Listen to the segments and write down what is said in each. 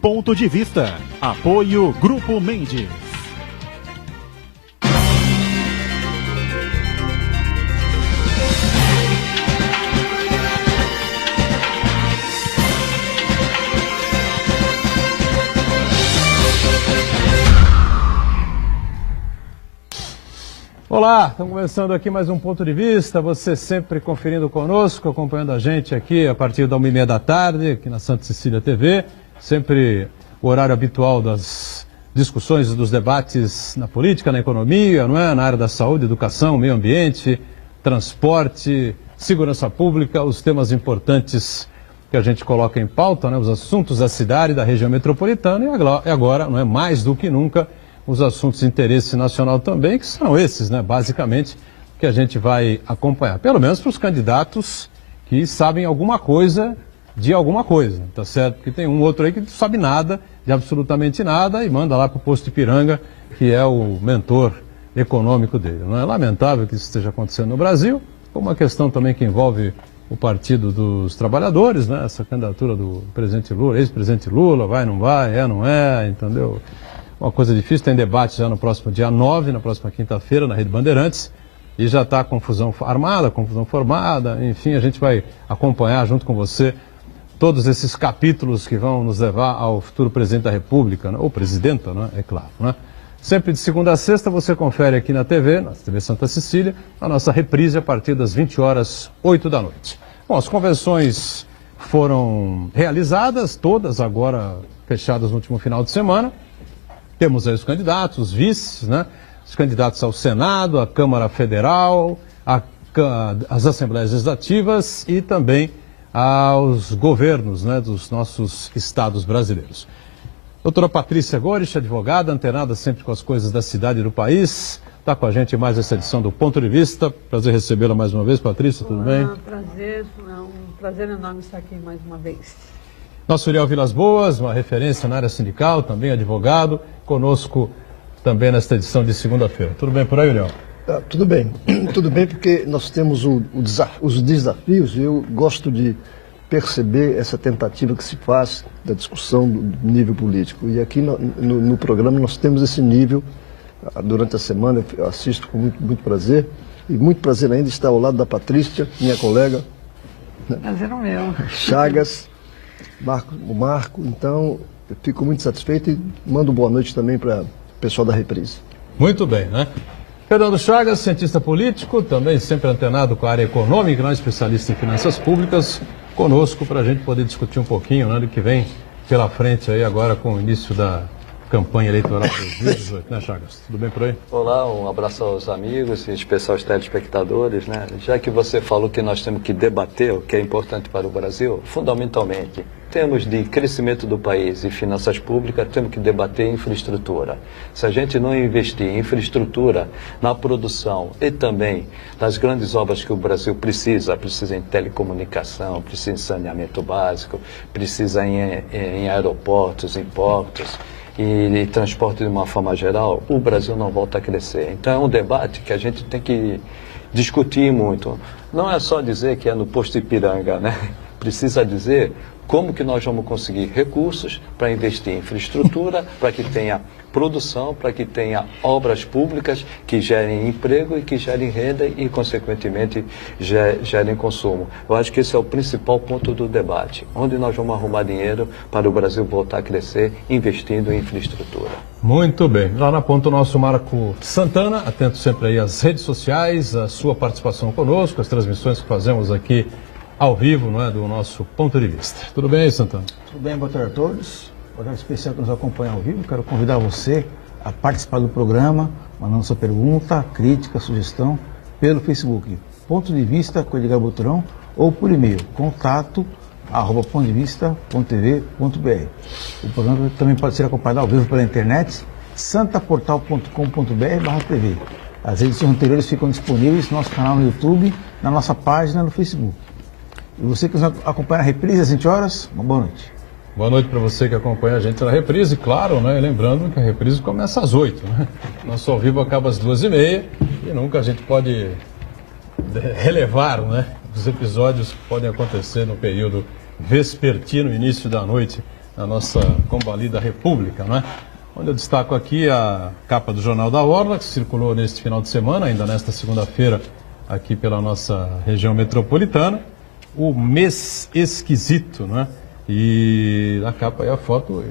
Ponto de Vista. Apoio Grupo Mendes. Olá, estamos começando aqui mais um Ponto de Vista, você sempre conferindo conosco, acompanhando a gente aqui a partir da 1h30 da tarde, aqui na Santa Cecília TV, sempre o horário habitual das discussões, dos debates na política, na economia, não é? Na área da saúde, educação, meio ambiente, transporte, segurança pública, os temas importantes que a gente coloca em pauta, né? Os assuntos da cidade, da região metropolitana e agora, não é mais do que nunca, os assuntos de interesse nacional também, que são esses, né, basicamente, que a gente vai acompanhar. Pelo menos para os candidatos que sabem alguma coisa de alguma coisa, tá certo? Porque tem um outro aí que não sabe nada, de absolutamente nada, e manda lá para o posto Ipiranga, que é o mentor econômico dele. Não é lamentável que isso esteja acontecendo no Brasil, como uma questão também que envolve o Partido dos Trabalhadores, né? Essa candidatura do presidente Lula, ex-presidente Lula, vai, não vai, não é, entendeu? Uma coisa difícil, tem debate já no próximo dia 9, na próxima quinta-feira, na Rede Bandeirantes, e já está confusão armada, confusão formada, enfim, a gente vai acompanhar junto com você todos esses capítulos que vão nos levar ao futuro presidente da República, né? Ou presidenta, né? É claro, né? Sempre de segunda a sexta você confere aqui na TV Santa Cecília, a nossa reprise a partir das 20 horas, 8 da noite. Bom, as convenções foram realizadas, todas agora fechadas no último final de semana. Temos aí os candidatos, os vices, né? Os candidatos ao Senado, à Câmara Federal, às Assembleias Legislativas e também aos governos, né, dos nossos estados brasileiros. Doutora Patrícia Gorich, advogada, antenada sempre com as coisas da cidade e do país, está com a gente em mais essa edição do Ponto de Vista. Prazer recebê-la mais uma vez, Patrícia, tudo bem? Um prazer enorme estar aqui mais uma vez. Nosso Uriel Vilas Boas, uma referência na área sindical, também advogado, conosco também nesta edição de segunda-feira. Tudo bem por aí, Uriel? Tudo bem. Tudo bem porque nós temos os desafios e eu gosto de perceber essa tentativa que se faz da discussão do nível político. E aqui no programa nós temos esse nível durante a semana, eu assisto com muito prazer. E muito prazer ainda estar ao lado da Patrícia, minha colega. Prazer é meu. Chagas. O Marco, então eu fico muito satisfeito e mando boa noite também para o pessoal da Reprise. Muito bem, né? Fernando Chagas, cientista político, também sempre antenado com a área econômica, né? Especialista em finanças públicas, conosco para a gente poder discutir um pouquinho, né, do que vem pela frente aí agora com o início da campanha eleitoral de 2018, né, Chagas? Tudo bem por aí? Olá, um abraço aos amigos e em especial aos telespectadores, né? Já que você falou que nós temos que debater o que é importante para o Brasil, fundamentalmente, temos de crescimento do país e finanças públicas, temos que debater infraestrutura. Se a gente não investir em infraestrutura, na produção e também nas grandes obras que o Brasil precisa em telecomunicação, precisa em saneamento básico, precisa em aeroportos, em portos, e transporte de uma forma geral, o Brasil não volta a crescer. Então é um debate que a gente tem que discutir muito. Não é só dizer que é no posto Ipiranga, né? Precisa dizer como que nós vamos conseguir recursos para investir em infraestrutura, para que tenha produção, para que tenha obras públicas que gerem emprego e que gerem renda e, consequentemente, gerem consumo. Eu acho que esse é o principal ponto do debate. Onde nós vamos arrumar dinheiro para o Brasil voltar a crescer investindo em infraestrutura. Muito bem. Lá na ponta o nosso Marco Santana, atento sempre aí às redes sociais, a sua participação conosco, as transmissões que fazemos aqui ao vivo, não é, do nosso Ponto de Vista. Tudo bem aí, Santana? Tudo bem, boa tarde a todos. Boa tarde especial que nos acompanha ao vivo. Quero convidar você a participar do programa, mandando sua pergunta, crítica, sugestão, pelo Facebook, Ponto de Vista com Edgar Boturão, ou por e-mail, contato@pontodevista.tv.br. O programa também pode ser acompanhado ao vivo pela internet, santaportal.com.br/tv. As edições anteriores ficam disponíveis no nosso canal no YouTube, na nossa página no Facebook. E você que nos acompanha na reprise às 20 horas, uma boa noite. Boa noite para você que acompanha a gente na reprise, claro, né? Lembrando que a reprise começa às 8, né? Nosso ao vivo acaba às 2h30 e nunca a gente pode relevar, né, os episódios que podem acontecer no período vespertino, início da noite, a nossa combalida República, não é? Onde eu destaco aqui a capa do Jornal da Orla, que circulou neste final de semana, ainda nesta segunda-feira, aqui pela nossa região metropolitana, o mês esquisito, né? E na capa aí a foto,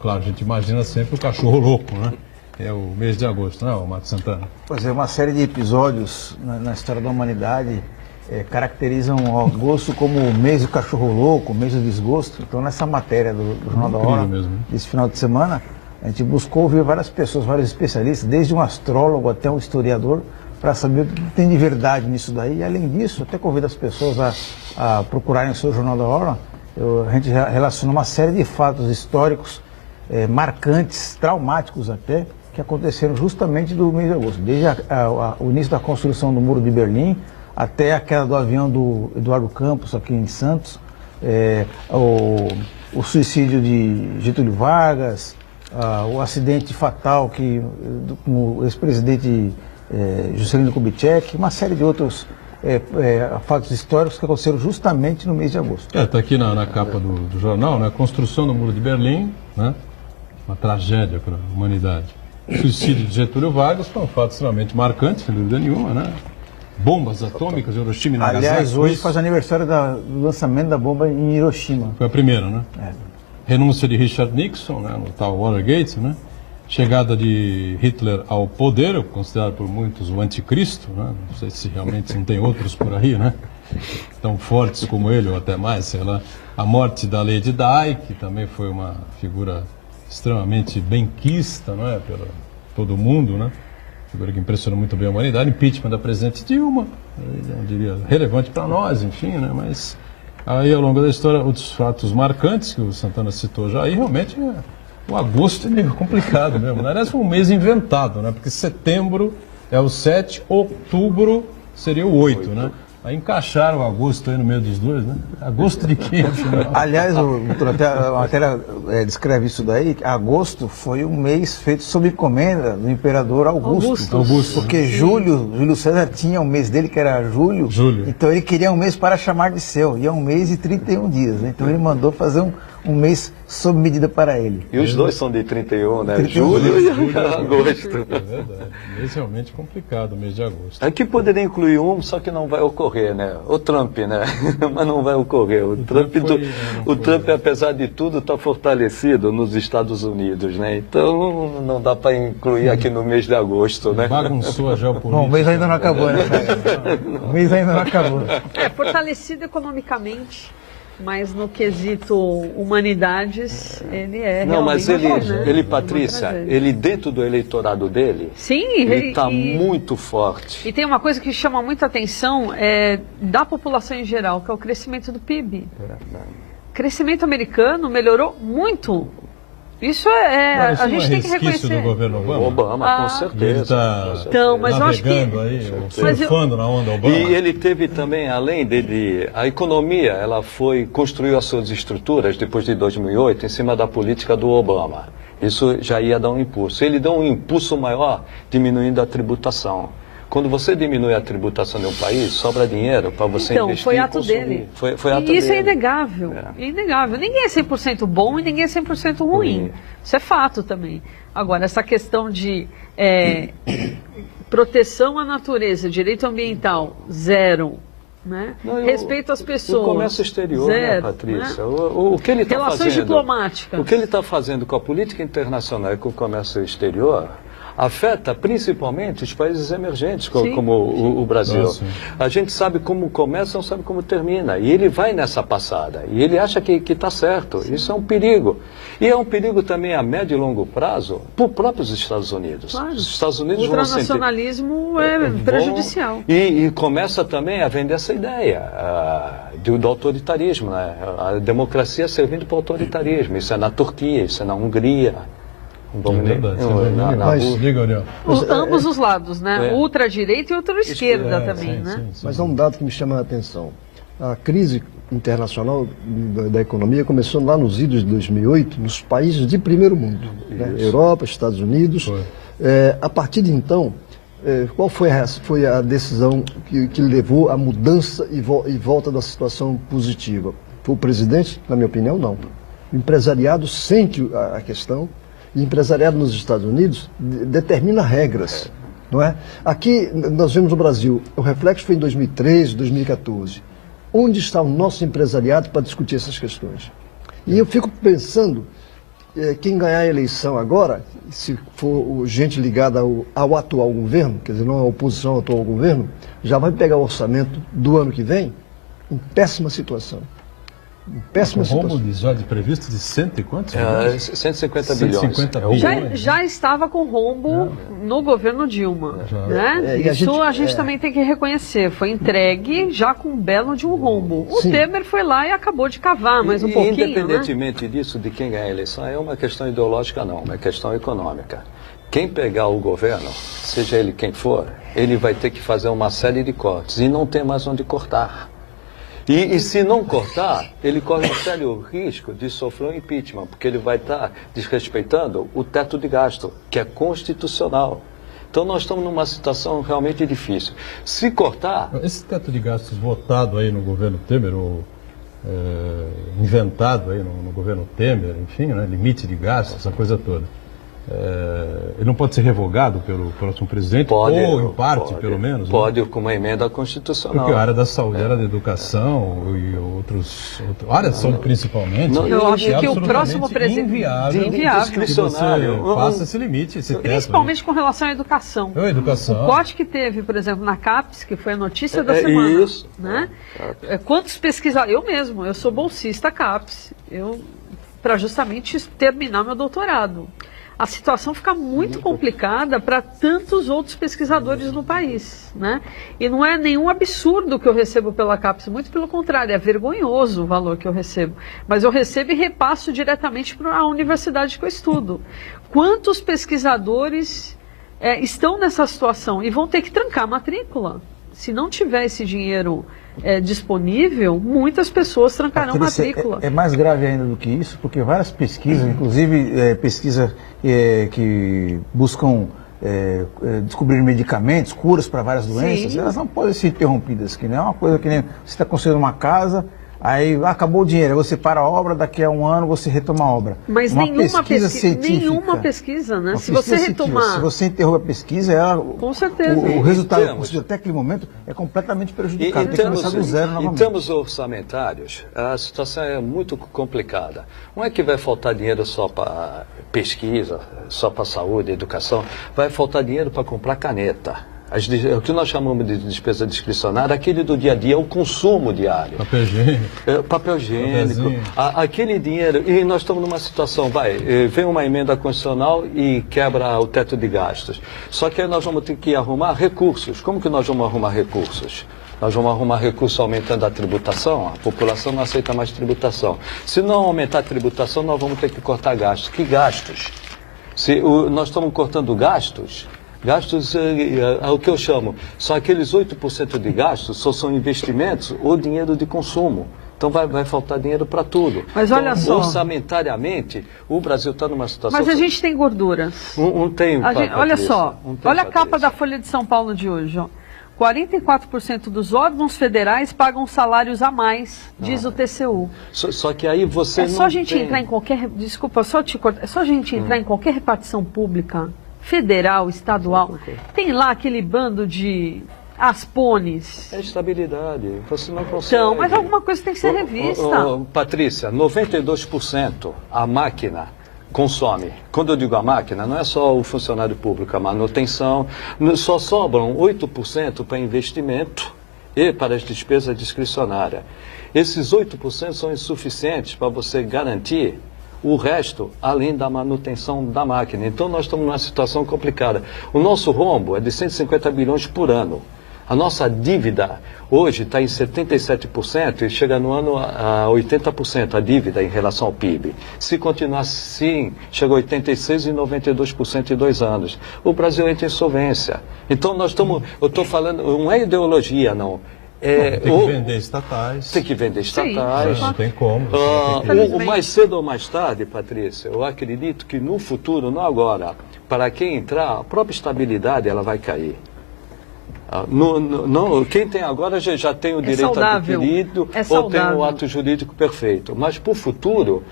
claro, a gente imagina sempre o cachorro louco, né? É o mês de agosto, não é, Marcos Santana? Pois é, uma série de episódios na história da humanidade caracterizam o agosto como o mês do cachorro louco, o mês do desgosto. Então, nessa matéria do Jornal da Hora, mesmo, né? desse final de semana, a gente buscou ouvir várias pessoas, vários especialistas, desde um astrólogo até um historiador, para saber o que tem de verdade nisso daí. E, além disso, até convido as pessoas a procurarem o seu Jornal da Hora. A gente relaciona uma série de fatos históricos marcantes, traumáticos até, que aconteceram justamente do mês de agosto. Desde o início da construção do Muro de Berlim, até a queda do avião do Eduardo Campos, aqui em Santos, o suicídio de Getúlio Vargas, o acidente fatal com o ex-presidente Juscelino Kubitschek, uma série de outros fatos históricos que aconteceram justamente no mês de agosto. Está aqui na capa do jornal, né? Construção do Muro de Berlim, né? Uma tragédia para a humanidade. O suicídio de Getúlio Vargas foi um fato extremamente marcante, sem dúvida nenhuma, né? Bombas atômicas, Hiroshima e Nagasaki. Aliás, hoje faz aniversário do lançamento da bomba em Hiroshima. Foi a primeira, né? Renúncia de Richard Nixon, né, no tal Watergate, né? Chegada de Hitler ao poder, considerado por muitos o anticristo, né? Não sei se realmente não tem outros por aí, né? Tão fortes como ele, ou até mais, sei lá. A morte da Lady Di, que também foi uma figura extremamente benquista, não é? Pelo todo mundo, né? Figura que impressionou muito bem a humanidade. Impeachment da presidente Dilma, eu não diria relevante para nós, enfim, né? Mas aí, ao longo da história, outros fatos marcantes que o Santana citou já, aí realmente o agosto é meio complicado mesmo, né? Aliás, foi um mês inventado, né? Porque setembro é o 7, outubro seria o 8, né? Aí encaixaram o agosto aí no meio dos dois, né? Agosto de quê, afinal? Aliás, até a matéria descreve isso daí, que agosto foi um mês feito sob encomenda do imperador Augusto. Porque Júlio César tinha um mês dele que era julho, então ele queria um mês para chamar de seu, e é um mês e 31 dias, né? Então ele mandou fazer um mês sob medida para ele. E os dois são de 31, né? Julho e agosto. É verdade. Mês realmente complicado, o mês de agosto. Aqui poderia incluir um, só que não vai ocorrer, né? O Trump, né? Mas não vai ocorrer. O Trump, apesar de tudo, está fortalecido nos Estados Unidos, né? Então não dá para incluir aqui no mês de agosto, né? Bagunçou a geopolítica. Bom, o mês ainda não acabou, né? O mês ainda não acabou. Fortalecido economicamente. Mas no quesito humanidades, ele é não, mas realmente Patrícia, ele dentro do eleitorado dele, sim, ele está muito forte. E tem uma coisa que chama muita atenção da população em geral, que é o crescimento do PIB. O crescimento americano melhorou muito. Isso a gente tem que reconhecer. Do governo Obama, com certeza. Ele está mas navegando aí, surfando na onda Obama. E ele teve também, além dele, a economia, ela construiu as suas estruturas depois de 2008 em cima da política do Obama. Isso já ia dar um impulso. Ele deu um impulso maior diminuindo a tributação. Quando você diminui a tributação de um país, sobra dinheiro para você investir. Então, foi ato dele. Foi ato e isso dele. É inegável. É inegável. Ninguém é 100% bom e ninguém é 100% ruim. Isso é fato também. Agora, essa questão de proteção à natureza, direito ambiental, zero. Né? Respeito às pessoas. O comércio exterior, zero, né, Patrícia? Né? O que ele está fazendo? Relações diplomáticas. O que ele está fazendo com a política internacional e com o comércio exterior afeta principalmente os países emergentes, como o Brasil. Nossa. A gente sabe como começa, não sabe como termina. E ele vai nessa passada. E ele acha que está certo. Sim. Isso é um perigo. E é um perigo também a médio e longo prazo para os próprios Estados Unidos. Claro. Os Estados Unidos o ultranacionalismo é prejudicial. E começa também a vender essa ideia do autoritarismo. Né? A democracia servindo para o autoritarismo. Isso é na Turquia, isso é na Hungria. Ambos os lados, né? Ultradireita e ultra-esquerda também, né? Sim. Mas há um dado que me chama a atenção. A crise internacional da economia começou lá nos idos de 2008, nos países de primeiro mundo, né? Europa, Estados Unidos. A partir de então, qual foi a decisão que levou à mudança e volta da situação positiva? Foi o presidente? Na minha opinião, não. O empresariado sente a questão, e o empresariado nos Estados Unidos determina regras, não é? Aqui, nós vemos no Brasil, o reflexo foi em 2013, 2014. Onde está o nosso empresariado para discutir essas questões? E eu fico pensando, quem ganhar a eleição agora, se for gente ligada ao atual governo, quer dizer, não a oposição ao atual governo, já vai pegar o orçamento do ano que vem em péssima situação. Péssima rombo de previsto de cento e quantos? 150 bilhões. 150 bilhões. Já estava com rombo no governo Dilma. Né? Isso a gente também tem que reconhecer. Foi entregue já com um belo de um rombo. O Temer foi lá e acabou de cavar mais um pouquinho. Independentemente disso, de quem ganhar a eleição, é uma questão ideológica não, é uma questão econômica. Quem pegar o governo, seja ele quem for, ele vai ter que fazer uma série de cortes e não tem mais onde cortar. E se não cortar, ele corre um sério risco de sofrer um impeachment, porque ele vai estar desrespeitando o teto de gasto, que é constitucional. Então nós estamos numa situação realmente difícil. Se cortar... Esse teto de gastos votado aí no governo Temer, ou inventado aí no governo Temer, enfim, né, limite de gastos, essa coisa toda. Ele não pode ser revogado pelo próximo presidente? Pode, ou em parte, pelo menos? Pode, né? Com uma emenda constitucional. Porque a área da saúde, a área da educação e outros a área da saúde principalmente. Eu acho que o próximo presidente... Inviável que você faça esse limite, esse teto. Principalmente com relação à educação. O corte que teve, por exemplo, na CAPES, que foi a notícia da semana. Isso. Né? Quantos pesquisadores... Eu sou bolsista CAPES, para justamente terminar meu doutorado. A situação fica muito complicada para tantos outros pesquisadores no país, né? E não é nenhum absurdo que eu recebo pela CAPES, muito pelo contrário, é vergonhoso o valor que eu recebo. Mas eu recebo e repasso diretamente para a universidade que eu estudo. Quantos pesquisadores estão nessa situação e vão ter que trancar a matrícula? Se não tiver esse dinheiro disponível, muitas pessoas trancarão a matrícula. É mais grave ainda do que isso, porque várias pesquisas, inclusive pesquisas que buscam descobrir medicamentos, curas para várias doenças, elas não podem ser interrompidas, que não é uma coisa que nem você está construindo uma casa, aí acabou o dinheiro, você para a obra, daqui a um ano você retoma a obra. Mas nenhuma pesquisa, né? Se você retomar... Se você interrompe a pesquisa, com certeza. O resultado possível até aquele momento é completamente prejudicado. Tem que começar do zero novamente. Em termos orçamentários, a situação é muito complicada. Não é que vai faltar dinheiro só para pesquisa, só para saúde, educação. Vai faltar dinheiro para comprar caneta. O que nós chamamos de despesa discricionária, aquele do dia a dia, o consumo diário. Papel higiênico. Aquele dinheiro, e nós estamos numa situação, vem uma emenda constitucional e quebra o teto de gastos. Só que aí nós vamos ter que arrumar recursos. Como que nós vamos arrumar recursos? Nós vamos arrumar recursos aumentando a tributação, a população não aceita mais tributação. Se não aumentar a tributação, nós vamos ter que cortar gastos. Que gastos? Nós estamos cortando gastos... Gastos, o que eu chamo, são aqueles 8% de gastos, são investimentos ou dinheiro de consumo. Então vai faltar dinheiro para tudo. Mas olha só. Orçamentariamente, o Brasil está numa situação... Mas a gente tem gorduras. Olha só, olha a capa da Folha de São Paulo de hoje. Ó. 44% dos órgãos federais pagam salários a mais, diz o TCU. Só que aí você não só a gente entrar em qualquer... Desculpa, só te cortar. É só a gente entrar em qualquer repartição pública... federal, estadual, tem lá aquele bando de aspones. É estabilidade, você não consegue. Então, mas alguma coisa tem que ser revista. Patrícia, 92% a máquina consome. Quando eu digo a máquina, não é só o funcionário público, a manutenção, só sobram 8% para investimento e para as despesas discricionárias. Esses 8% são insuficientes para você garantir o resto, além da manutenção da máquina. Então, nós estamos numa situação complicada. O nosso rombo é de 150 bilhões por ano. A nossa dívida hoje está em 77% e chega no ano a 80% a dívida em relação ao PIB. Se continuar assim, chega a 86% e 92% em 2 anos. O Brasil entra em insolvência. Então, eu estou falando, não é ideologia, não. Tem que vender estatais. Tem que vender estatais. Sim, não tem como. Mais cedo ou mais tarde, Patrícia, eu acredito que no futuro, não agora, para quem entrar, a própria estabilidade ela vai cair. Quem tem agora já tem o direito adquirido ou tem o ato jurídico perfeito. Mas para o futuro,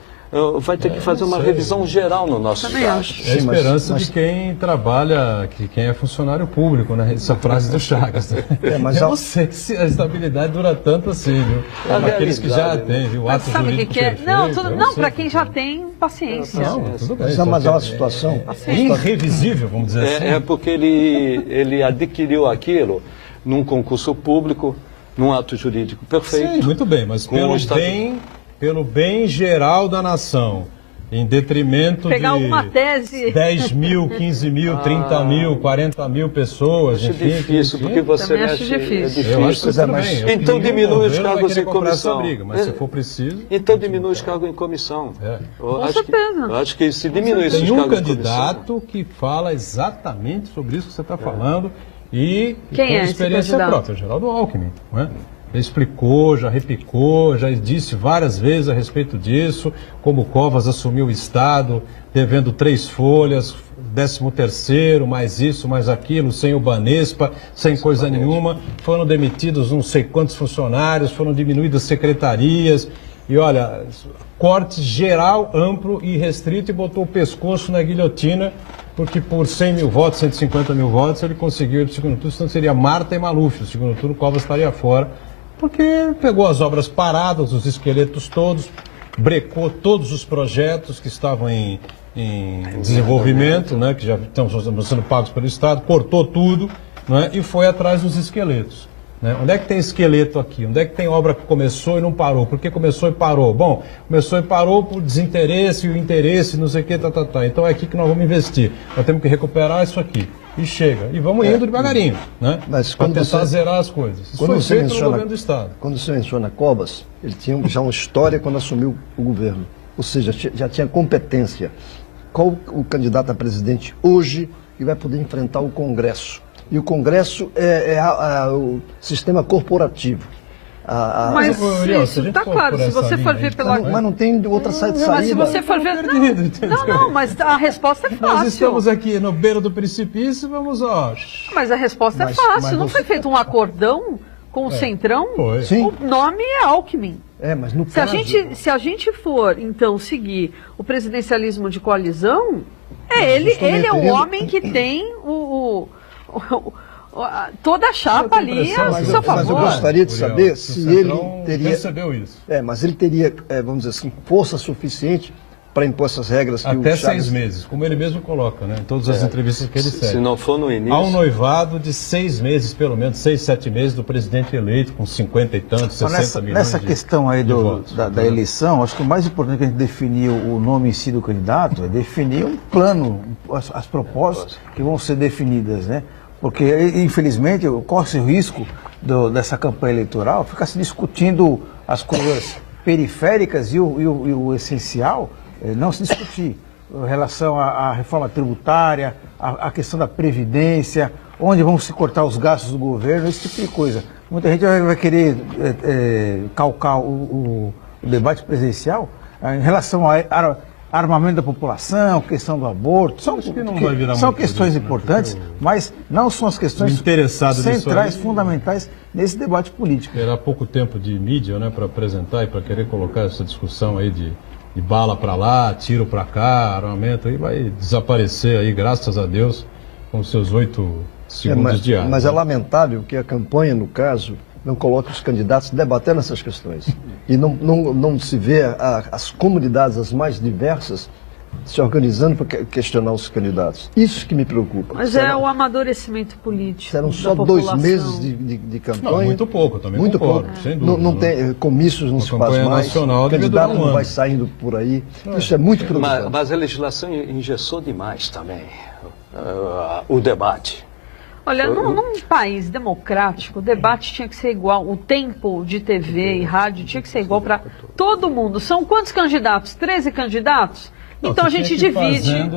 vai ter que fazer uma revisão geral no nosso gasto. É a esperança de quem trabalha, quem é funcionário público, né? Essa frase do Chagas. Né? Mas eu não sei se a estabilidade dura tanto assim, viu? Aqueles que já têm, viu? O ato jurídico perfeito. Não, para quem já tem paciência. Tudo bem. Mas é uma situação... irrevisível, vamos dizer assim. É porque ele adquiriu aquilo num concurso público, num ato jurídico perfeito. Sim, muito bem, mas pelo bem geral da nação, em detrimento pegar de alguma tese. 10 mil, 15 mil, 30 mil, 40 mil pessoas, acho enfim. difícil, porque você também mexe, acho difícil. Eu acho que tudo bem. Então diminui os cargos em comissão. Briga, mas se for preciso... Então diminui os cargos em comissão. Com certeza. Eu acho que se diminuir esses Tem um cargos candidato que fala exatamente sobre isso que você está falando e quem com é experiência esse própria, Geraldo Alckmin, não é? Ele explicou, já repicou, já disse várias vezes a respeito disso, como o Covas assumiu o Estado, devendo 3 folhas, 13º, mais isso, mais aquilo, sem o Banespa, sem coisa nenhuma. Foram demitidos não sei quantos funcionários, foram diminuídas secretarias. E olha, corte geral, amplo e restrito, e botou o pescoço na guilhotina, porque por 100 mil votos, 150 mil votos, ele conseguiu ir para o segundo turno, senão seria Marta e Maluf. O segundo turno, o Covas estaria fora, porque pegou as obras paradas, os esqueletos todos, brecou todos os projetos que estavam em desenvolvimento, né, que já estão sendo pagos pelo Estado, cortou tudo, né, e foi atrás dos esqueletos. Né? Onde é que tem esqueleto aqui? Onde é que tem obra que começou e não parou? Por que começou e parou? Bom, começou e parou por desinteresse e o interesse, não sei o que, Então é aqui que nós vamos investir. Nós temos que recuperar isso aqui. E chega. E vamos indo devagarinho, né? Para tentar zerar as coisas. Isso foi feito no governo do Estado. Quando você menciona Covas, ele tinha já uma história quando assumiu o governo. Ou seja, já tinha competência. Qual o candidato a presidente hoje que vai poder enfrentar o Congresso? E o Congresso é o sistema corporativo. Mas isso está claro, se você for ver pela... Mas não tem outra saída. Mas se você for ver... Não, mas a resposta é fácil. Nós estamos aqui no beiro do precipício, vamos, ó... Mas a resposta é fácil. Não foi feito um acordão com o Centrão? Foi. O nome é Alckmin. Mas no se a gente for, então, seguir o presidencialismo de coalizão, ele é o homem que tem toda a chapa ali a seu favor. Mas eu gostaria de saber se ele teria... percebeu isso. Mas ele teria, vamos dizer assim, força suficiente para impor essas regras que até o Chagas... 6 meses, como ele mesmo coloca, né? Em todas as entrevistas que ele segue. Se não for no início... Há um noivado de 6 meses, pelo menos, 6, 7 meses do presidente eleito, com 50 e tantos, 60 milhões nessa questão aí votos, da eleição, acho que o mais importante que a gente definir o nome em si do candidato é definir um plano, as propostas que vão ser definidas, né? Porque, infelizmente, corre-se o risco dessa campanha eleitoral ficar se discutindo as coisas periféricas e o essencial não se discutir. Em relação à reforma tributária, a questão da previdência, onde vão se cortar os gastos do governo, esse tipo de coisa. Muita gente vai querer calcar o debate presidencial em relação a armamento da população, questão do aborto, são questões importantes, mas não são as questões centrais, fundamentais nesse debate político. Terá pouco tempo de mídia, né, para apresentar e para querer colocar essa discussão aí de bala para lá, tiro para cá, armamento, aí vai desaparecer aí, graças a Deus, com seus 8 segundos diários. Mas é lamentável que a campanha, no caso, não coloque os candidatos debatendo essas questões. E não se vê as comunidades as mais diversas se organizando para questionar os candidatos. Isso que me preocupa. Mas é o amadurecimento político. Serão só 2 meses de campanha. Não, muito pouco, também muito concordo, pouco. Sem dúvida. Não tem comícios, não se faz mais. Nacional o candidato não vai saindo por aí. Isso é muito preocupante. Mas a legislação engessou demais também o debate. Olha, num país democrático, o debate tinha que ser igual, o tempo de TV e rádio tinha que ser igual para todo mundo. São quantos candidatos? 13 candidatos? Não, então a gente divide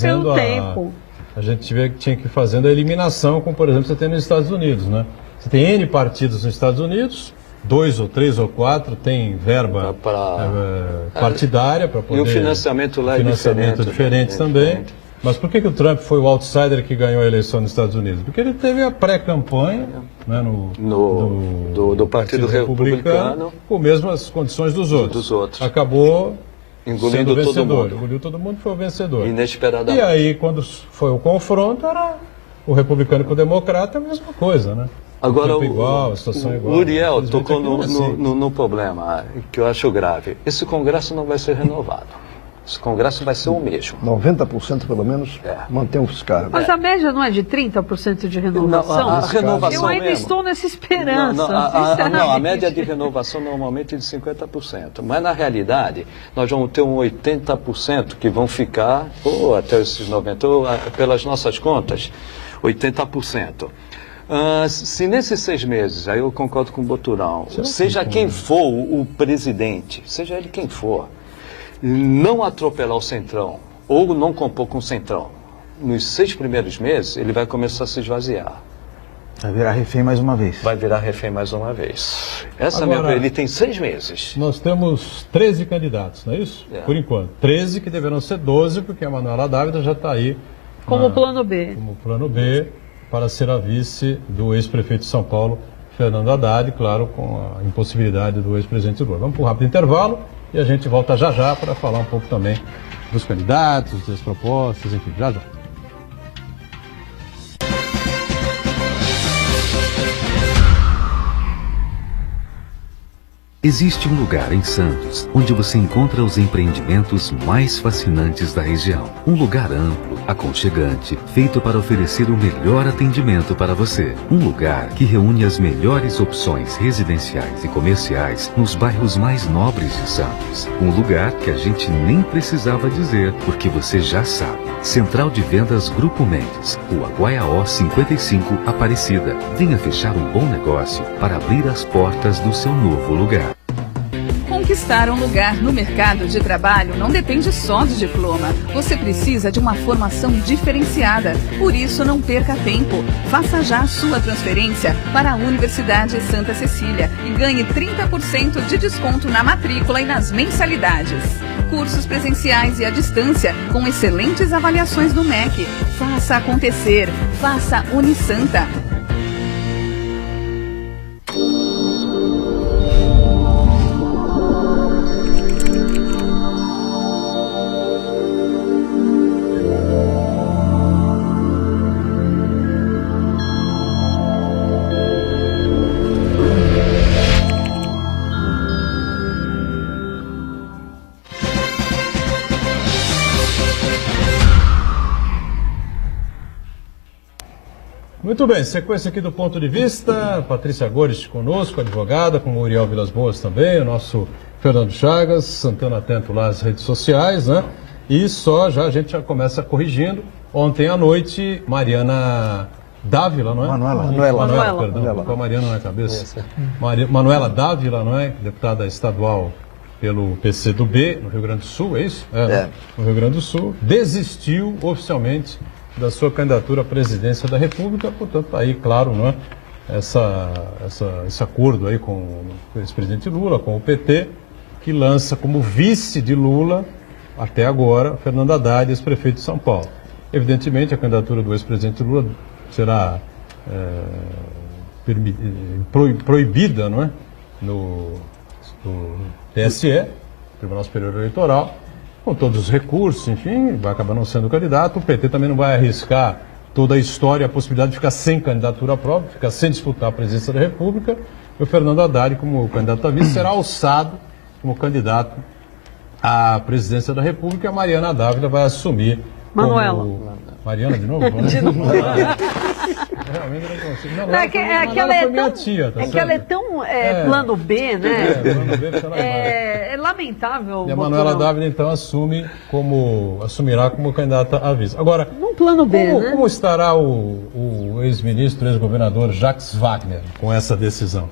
pelo tempo. A gente tinha que ir fazendo a eliminação, como por exemplo você tem nos Estados Unidos, né? Você tem N partidos nos Estados Unidos, 2 ou 3 ou 4 tem verba partidária para poder... E o financiamento lá é diferente também. Mas por que o Trump foi o outsider que ganhou a eleição nos Estados Unidos? Porque ele teve a pré-campanha, né, do Partido Republicano com as mesmas condições dos outros. Acabou Engolindo todo mundo. Engoliu todo mundo, foi o vencedor. Inesperadamente. E aí, quando foi o confronto, era o republicano com o democrata, a mesma coisa, né? Agora, o igual, a situação igual. O Uriel tocou assim. no problema que eu acho grave. Esse Congresso não vai ser renovado. Esse Congresso vai ser o mesmo. 90% pelo menos mantém os cargos. Mas a média não é de 30% de renovação? Não, a renovação eu ainda mesmo. estou nessa esperança. Não, a média de renovação normalmente é de 50%. Mas, na realidade, nós vamos ter um 80% que vão ficar, ou até esses 90%, ou, pelas nossas contas, 80%. Se nesses 6 meses, aí eu concordo com o Boturão, seja quem for o presidente, seja ele quem for, não atropelar o Centrão ou não compor com o Centrão, nos 6 primeiros meses, ele vai começar a se esvaziar. Vai virar refém mais uma vez. Vai virar refém mais uma vez. Agora, ele tem 6 meses. Nós temos 13 candidatos, não é isso? Por enquanto. 13 que deverão ser 12, porque a Manuela Dávila já está aí. Como plano B. Como plano B, para ser a vice do ex-prefeito de São Paulo, Fernando Haddad, claro, com a impossibilidade do ex-presidente Lula. Vamos para um rápido intervalo e a gente volta já já para falar um pouco também dos candidatos, das propostas, enfim, já já. Existe um lugar em Santos onde você encontra os empreendimentos mais fascinantes da região. Um lugar amplo, aconchegante, feito para oferecer o melhor atendimento para você. Um lugar que reúne as melhores opções residenciais e comerciais nos bairros mais nobres de Santos. Um lugar que a gente nem precisava dizer, porque você já sabe. Central de Vendas Grupo Mendes, Rua Guaiaó 55, Aparecida. Venha fechar um bom negócio para abrir as portas do seu novo lugar. Conquistar um lugar no mercado de trabalho não depende só do diploma. Você precisa de uma formação diferenciada. Por isso, não perca tempo. Faça já a sua transferência para a Universidade Santa Cecília e ganhe 30% de desconto na matrícula e nas mensalidades. Cursos presenciais e à distância, com excelentes avaliações do MEC. Faça acontecer. Faça Unisanta. Muito bem, sequência aqui do Ponto de Vista, Patrícia Gores conosco, advogada, com o Uriel Vilas Boas também, o nosso Fernando Chagas, Santana atento lá às redes sociais, né? E a gente já começa corrigindo. Ontem à noite, Mariana Dávila, não é? Manuela, perdão, com a Mariana na cabeça. Manuela Dávila, não é? Deputada estadual pelo PCdoB, no Rio Grande do Sul, é isso? No Rio Grande do Sul, desistiu oficialmente da sua candidatura à presidência da República, portanto, aí, claro, não é? Esse acordo aí com o ex-presidente Lula, com o PT, que lança como vice de Lula, até agora, Fernando Haddad, ex-prefeito de São Paulo. Evidentemente, a candidatura do ex-presidente Lula será proibida, não é? No TSE, Tribunal Superior Eleitoral, com todos os recursos, enfim, vai acabar não sendo candidato. O PT também não vai arriscar toda a história, a possibilidade de ficar sem candidatura própria, ficar sem disputar a presidência da República. E o Fernando Haddad, como candidato a vice, será alçado como candidato à presidência da República. E a Mariana Dávila vai assumir. Manuela. Mariana de novo? De novo. Realmente não consigo. Não, é que ela é tão plano B, né? Plano B, porque ela vai. É lamentável. E a Manuela Dávila, então, assumirá como candidata a vice. Agora, num plano B, né? Como estará o ex-ministro, ex-governador Jacques Wagner com essa decisão?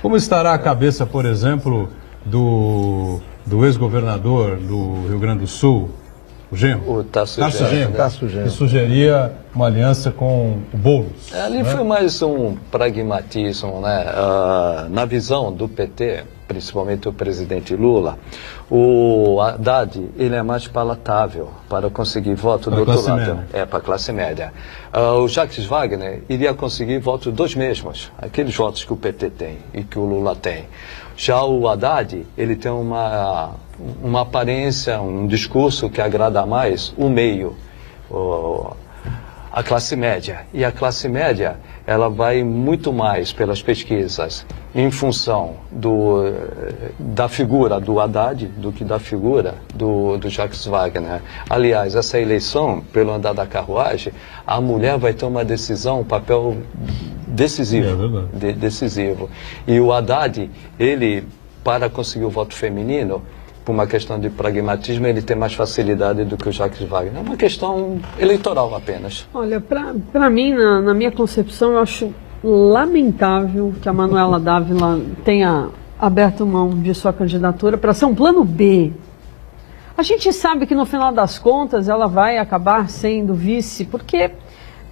Como estará a cabeça, por exemplo, do ex-governador do Rio Grande do Sul, o Genro? O Tasso Genro, que sugeria uma aliança com o Boulos. Ali foi mais um pragmatismo, né? Na visão do PT, principalmente o presidente Lula, o Haddad, ele é mais palatável para conseguir voto do outro lado. Para a classe média. O Jacques Wagner iria conseguir votos dos mesmos, aqueles votos que o PT tem e que o Lula tem. Já o Haddad, ele tem uma aparência, um discurso que agrada mais o meio, a classe média. E a classe média, ela vai muito mais pelas pesquisas em função da figura do Haddad do que da figura do Jacques Wagner. Aliás, essa eleição, pelo andar da carruagem, a mulher vai ter uma decisão, um papel decisivo. Decisivo. E o Haddad, ele, para conseguir o voto feminino, por uma questão de pragmatismo, ele tem mais facilidade do que o Jacques Wagner. É uma questão eleitoral apenas. Olha, para mim, na minha concepção, eu acho lamentável que a Manuela Dávila tenha aberto mão de sua candidatura para ser um plano B. A gente sabe que no final das contas ela vai acabar sendo vice, porque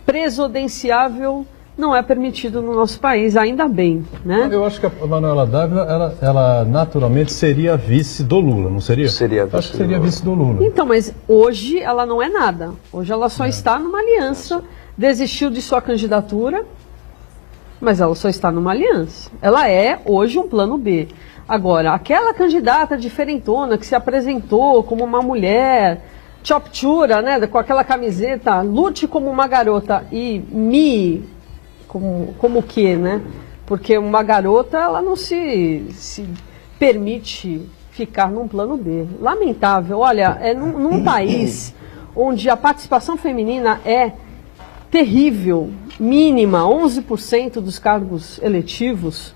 presidenciável não é permitido no nosso país, ainda bem, né? Eu acho que a Manuela Dávila, ela naturalmente seria vice do Lula, não seria? Seria vice. Acho que seria vice do Lula. Então, mas hoje ela não é nada. Hoje ela só está numa aliança, desistiu de sua candidatura, mas ela só está numa aliança. Ela é, hoje, um plano B. Agora, aquela candidata diferentona que se apresentou como uma mulher, choptura, né, com aquela camiseta, lute como uma garota e como o quê, né? Porque uma garota, ela não se permite ficar num plano B. Lamentável. Olha, num país onde a participação feminina é terrível, mínima, 11% dos cargos eletivos,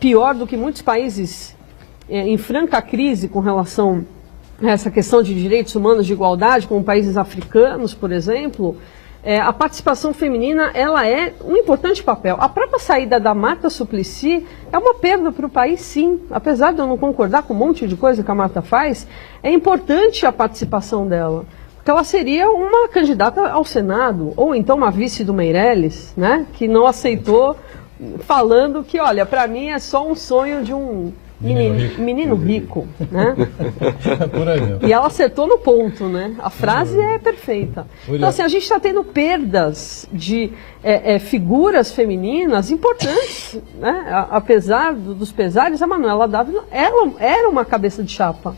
pior do que muitos países em franca crise com relação a essa questão de direitos humanos, de igualdade, como países africanos, por exemplo, a participação feminina, ela é um importante papel. A própria saída da Marta Suplicy é uma perda para o país, sim. Apesar de eu não concordar com um monte de coisa que a Marta faz, é importante a participação dela. Porque ela seria uma candidata ao Senado, ou então uma vice do Meirelles, né, que não aceitou, falando que, olha, para mim é só um sonho de um menino rico, né? Por aí mesmo. E ela acertou no ponto, né? A frase é perfeita. Então, assim, a gente está tendo perdas de figuras femininas importantes, né? Apesar dos pesares, a Manuela Dávila, ela era uma cabeça de chapa.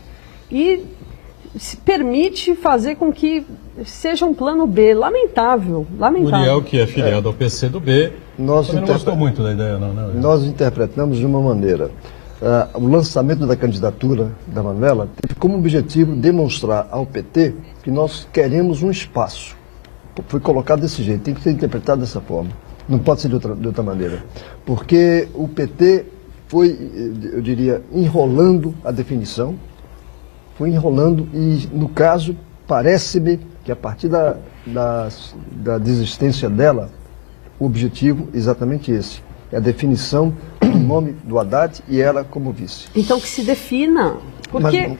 E se permite fazer com que seja um plano B. Lamentável, lamentável. Uriel, que é filiado ao PCdoB, também não gostou muito da ideia, não, né? Nós interpretamos de uma maneira. O lançamento da candidatura da Manuela teve como objetivo demonstrar ao PT que nós queremos um espaço. Foi colocado desse jeito, tem que ser interpretado dessa forma. Não pode ser de outra maneira. Porque o PT foi, eu diria, enrolando a definição, foi enrolando e, no caso, parece-me que a partir da desistência dela, o objetivo é exatamente esse. É a definição do nome do Haddad e ela como vice. Então que se defina, porque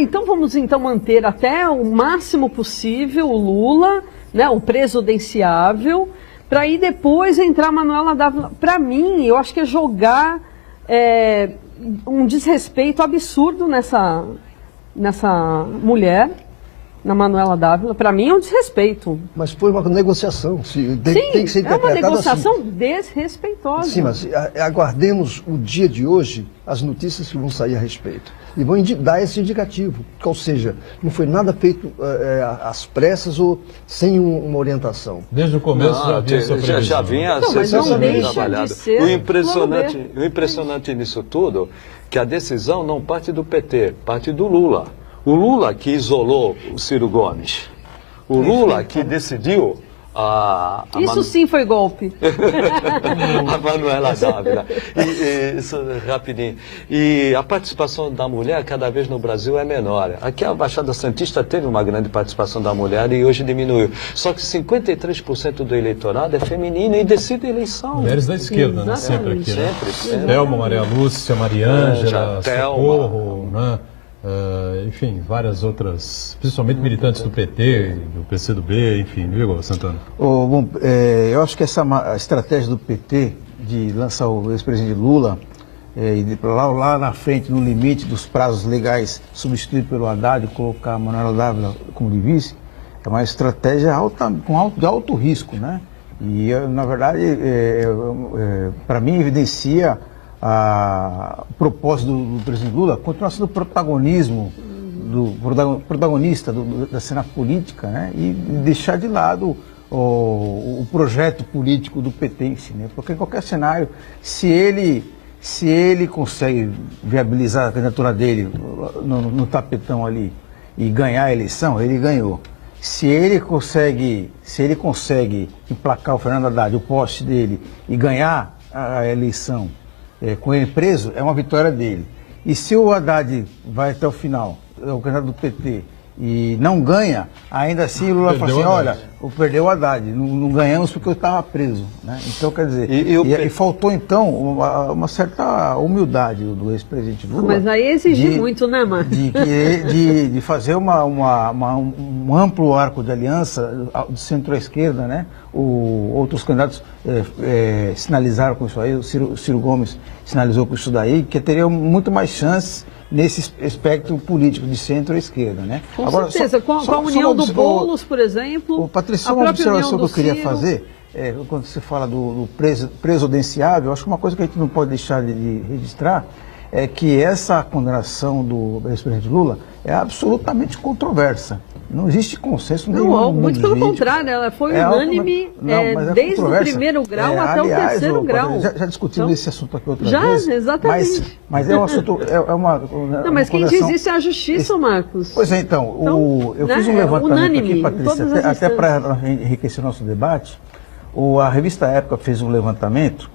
então vamos manter até o máximo possível o Lula, né, o presidenciável, para aí depois entrar a Manuela Dávila. Para mim, eu acho que é jogar um desrespeito absurdo nessa mulher, na Manuela Dávila. Para mim é um desrespeito. Mas foi uma negociação. Tem que ser interpretado é uma negociação assim. Desrespeitosa. Sim, mas aguardemos o dia de hoje, as notícias que vão sair a respeito. E vão dar esse indicativo. Ou seja, não foi nada feito às pressas ou sem uma orientação. Desde o começo já vinha sendo trabalhado. O impressionante nisso tudo, que a decisão não parte do PT, parte do Lula. O Lula que isolou o Ciro Gomes. O Lula que decidiu Isso sim foi golpe. A Manuela Dávila. Isso, rapidinho. E a participação da mulher cada vez no Brasil é menor. Aqui a Baixada Santista teve uma grande participação da mulher e hoje diminuiu. Só que 53% do eleitorado é feminino e decide a eleição. Mulheres da esquerda, né? Sempre aqui. Sempre. Thelma, Maria Lúcia, Mariângela, Socorro, né? Enfim, várias outras, principalmente militantes do PT, do PCdoB, enfim, viu, Santana? Eu acho que essa estratégia do PT de lançar o ex-presidente Lula e lá na frente, no limite dos prazos legais, substituir pelo Haddad e colocar a Manuela Dávila como de vice, é uma estratégia de alto risco, né? E, na verdade, para mim, evidencia o propósito do presidente Lula continua sendo o protagonista da cena política, né? E deixar de lado o projeto político do petense, né? Porque em qualquer cenário, se ele consegue viabilizar a candidatura dele no tapetão ali e ganhar a eleição, ele ganhou. Se ele consegue emplacar o Fernando Haddad, o poste dele, e ganhar a eleição com ele preso, é uma vitória dele. E se o Haddad vai até o final, é o candidato do PT, e não ganha, ainda assim o Lula fala assim, olha, perdeu o Haddad, não ganhamos porque eu estava preso, né? Então, quer dizer, e faltou então uma certa humildade do ex-presidente Lula. Mas aí exige muito, né, Marcos? De fazer um amplo arco de aliança de centro à esquerda, né? Outros candidatos sinalizaram com isso aí, o Ciro Gomes sinalizou com isso daí, que teriam muito mais chances nesse espectro político de centro à esquerda, né? Com certeza, com a união do Boulos, por exemplo. Patrícia, uma observação que eu queria fazer, quando você fala do presidenciável, acho que uma coisa que a gente não pode deixar de registrar é que essa condenação do ex-presidente Lula é absolutamente controversa. Não existe consenso nenhum. Não, muito pelo contrário, ela foi unânime desde o primeiro grau até o terceiro grau. Já discutimos esse assunto aqui outra vez. Já, exatamente. Mas é um assunto, Não, mas quem diz isso é a justiça, Marcos. Pois é, então eu fiz um levantamento aqui, Patrícia, até para enriquecer o nosso debate. A revista Época fez um levantamento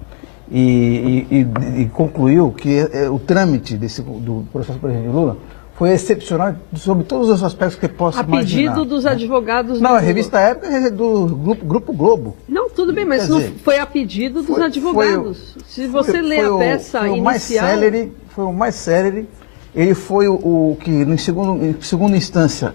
e concluiu que o trâmite do processo do presidente Lula foi excepcional sobre todos os aspectos que possa imaginar. A pedido dos advogados... Não, a revista Época é do Grupo Globo. Não, tudo bem, mas não foi a pedido dos advogados. Se você ler a peça inicial... Foi o mais célere. Ele foi o que, em segunda instância,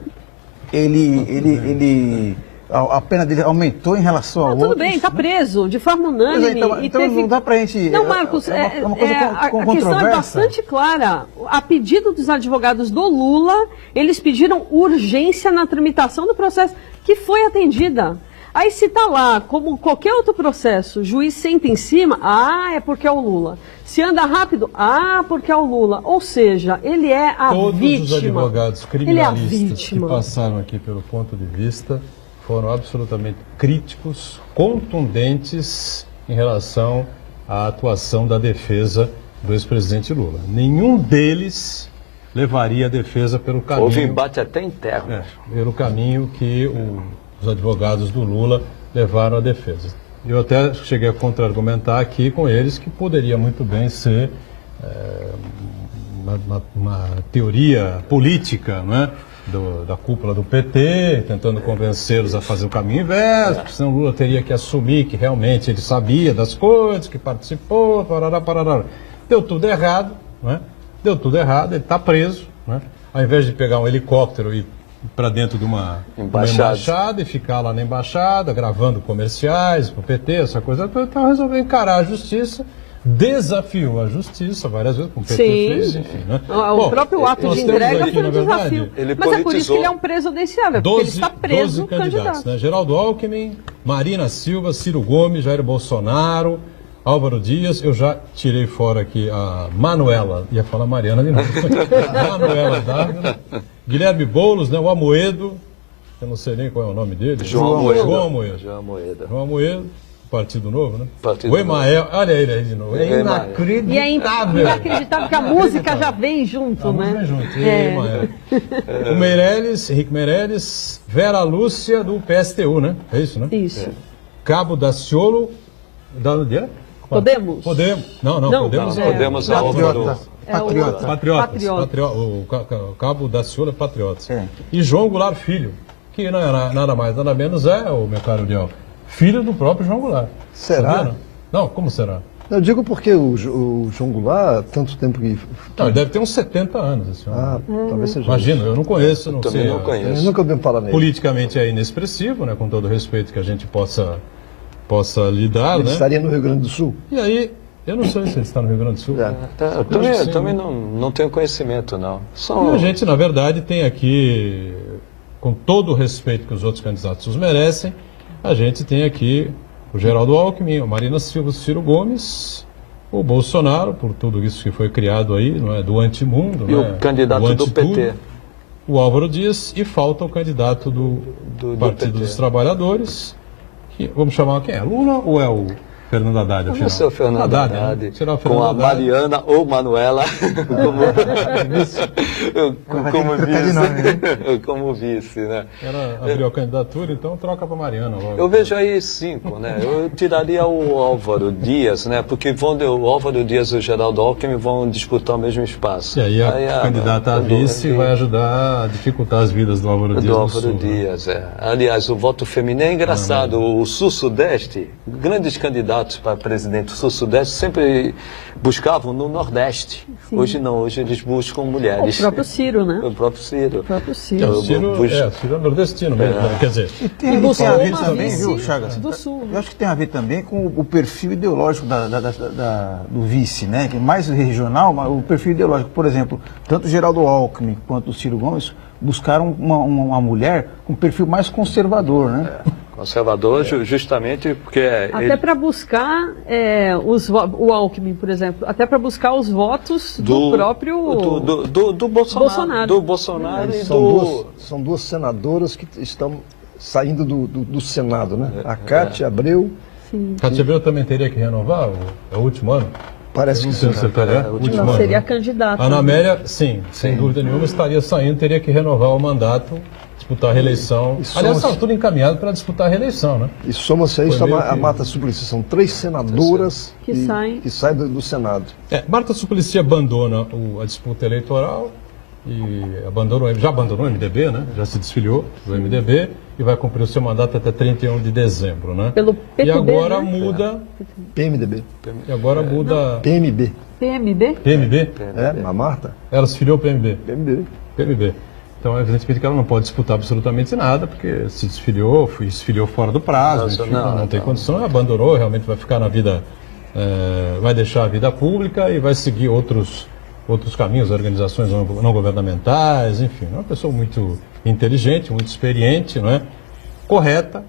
a pena dele aumentou em relação a outros. Tudo bem, está preso, de forma unânime. Então não dá para a gente... Não, Marcos, uma coisa a questão é bastante clara. A pedido dos advogados do Lula, eles pediram urgência na tramitação do processo, que foi atendida. Aí se está lá, como qualquer outro processo, o juiz senta em cima, é porque é o Lula. Se anda rápido, porque é o Lula. Ou seja, ele é a vítima. Todos os advogados criminalistas que passaram aqui pelo ponto de vista foram absolutamente críticos, contundentes em relação à atuação da defesa do ex-presidente Lula. Nenhum deles levaria a defesa pelo caminho... Houve embate até interno. Pelo caminho que os advogados do Lula levaram a defesa. Eu até cheguei a contra-argumentar aqui com eles que poderia muito bem ser uma teoria política, não é? Da cúpula do PT, tentando convencê-los a fazer o caminho inverso, porque senão Lula teria que assumir que realmente ele sabia das coisas, que participou, parará. Deu tudo errado, né? Deu tudo errado, ele está preso, né? Ao invés de pegar um helicóptero e ir para dentro de uma embaixada e ficar lá na embaixada, gravando comerciais para o PT, essa coisa toda, então resolveu encarar a justiça. Desafiou a justiça várias vezes, como o PT fez, enfim, né? O próprio ato de entrega foi um desafio. Mas é por isso que ele é um presidenciável, porque ele está preso 12 candidatos, né? Geraldo Alckmin, Marina Silva, Ciro Gomes, Jair Bolsonaro, Álvaro Dias, eu já tirei fora aqui a Manuela, ia falar Mariana de novo, Manuela Dávila, Guilherme Boulos, né? O Amoedo, eu não sei nem qual é o nome dele. João Amoedo. João Amoedo. Partido Novo, né? O Emael, olha ele aí de novo. É inacreditável. E é inacreditável que a música já vem junto, né? Vem junto. Emael. O Meirelles, Henrique Meirelles, Vera Lúcia do PSTU, né? É isso, né? Isso. Cabo Daciolo, Podemos? Não, Podemos. Podemos é Patriota. O Cabo Daciolo é Patriota. E João Goulart Filho, que não é nada mais, nada menos o meu caro Liel, filho do próprio João Goulart. Será? Sabia, não, como será? Eu digo porque o João Goulart, tanto tempo que... Não, ele deve ter uns 70 anos, esse homem. Talvez seja. Imagina, eu não conheço, não também sei. Não conheço. Eu nunca ouvi falar nele. Politicamente é inexpressivo, né, com todo o respeito que a gente possa lidar, Ele né? estaria no Rio Grande do Sul? E aí, eu não sei se ele está no Rio Grande do Sul. Eu também não tenho conhecimento, não. E a gente, na verdade, tem aqui, com todo o respeito que os outros candidatos os merecem, a gente tem aqui o Geraldo Alckmin, a Marina Silva, o Ciro Gomes, o Bolsonaro, por tudo isso que foi criado aí, não é, do antimundo. E o candidato do PT. O Álvaro Dias, e falta o candidato do Partido PT. dos Trabalhadores, que, vamos chamar quem é? Lula ou é o Fernando Haddad? Vamos ser o Fernando Haddad, Será o com Fernando a Haddad. Mariana ou Manuela como vice, né? Ela abriu a candidatura, então troca para Mariana logo. Eu vejo aí 5, né? Eu tiraria o Álvaro Dias, né? Porque o Álvaro Dias e o Geraldo Alckmin vão disputar o mesmo espaço. E aí a candidata a vice vai ajudar a dificultar as vidas do Álvaro Dias. Do Álvaro Dias, é. Aliás, o voto feminino é engraçado. O Sul-Sudeste, grandes candidatos para presidente do Sul-Sudeste sempre buscavam no Nordeste. Sim. Hoje não, hoje eles buscam mulheres. O próprio Ciro, né? O próprio Ciro. O próprio Ciro. O Ciro é nordestino mesmo, quer dizer. E tem a ver também, vice viu, Chagas? do Sul. Eu acho que tem a ver também com o perfil ideológico do vice, né? Que é mais regional, mas o perfil ideológico. Por exemplo, tanto o Geraldo Alckmin quanto o Ciro Gomes buscaram uma mulher com um perfil mais conservador, né? Conservador, justamente porque... Até para buscar o Alckmin, por exemplo, até para buscar os votos do próprio do Bolsonaro. Do Bolsonaro e São duas senadoras que estão saindo do Senado, né? A Cátia Abreu. Sim. Cátia Abreu também teria que renovar o último ano? Parece que sim. Não, seria candidata. A Ana Amélia, sim, sem dúvida nenhuma, estaria saindo, teria que renovar o mandato, disputar a reeleição. Aliás, está tudo encaminhado para disputar a reeleição, né? E soma-se a isso a Marta Suplicy. São 3 senadoras que saem do Senado. Marta Suplicy abandona a disputa eleitoral e já abandonou o MDB, né? Já se desfiliou do MDB e vai cumprir o seu mandato até 31 de dezembro, né? Pelo PTB, e agora né? muda... PMDB. E agora muda... PMB. PMB? PMB? A Marta? Ela se filiou ao PMB. PMB. Então, evidentemente que ela não pode disputar absolutamente nada, porque se desfiliou fora do prazo, enfim, não tem condição, abandonou, realmente vai ficar na vida, vai deixar a vida pública e vai seguir outros caminhos, organizações não governamentais, enfim. É uma pessoa muito inteligente, muito experiente, não é? Correta,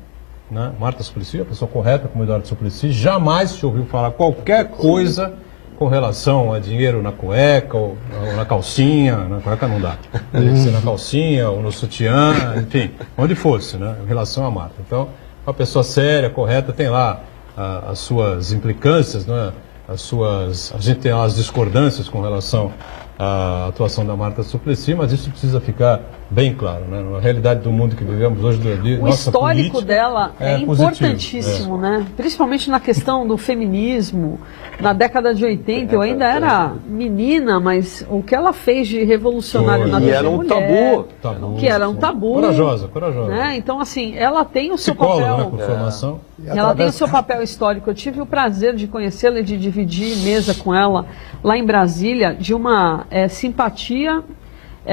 né? Marta Suplicy, uma pessoa correta como Eduardo Suplicy, jamais se ouviu falar qualquer coisa com relação a dinheiro na cueca ou na calcinha. Na cueca não dá. Teria que ser na calcinha ou no sutiã, enfim, onde fosse, né? Em relação a Marta. Então, uma pessoa séria, correta, tem lá as suas implicâncias, né? A gente tem lá as discordâncias com relação à atuação da Marta Suplicy, mas isso precisa ficar bem claro, né? Na realidade do mundo que vivemos hoje, o histórico dela é importantíssimo, né? Principalmente na questão do feminismo. Na década de 80, eu ainda era menina, mas o que ela fez de revolucionário na vida da mulher, que era um tabu. Corajosa. Né? Então, assim, ela tem o seu psicóloga, papel. Né, com formação. Ela tem o seu papel histórico. Eu tive o prazer de conhecê-la e de dividir mesa com ela lá em Brasília, de uma simpatia.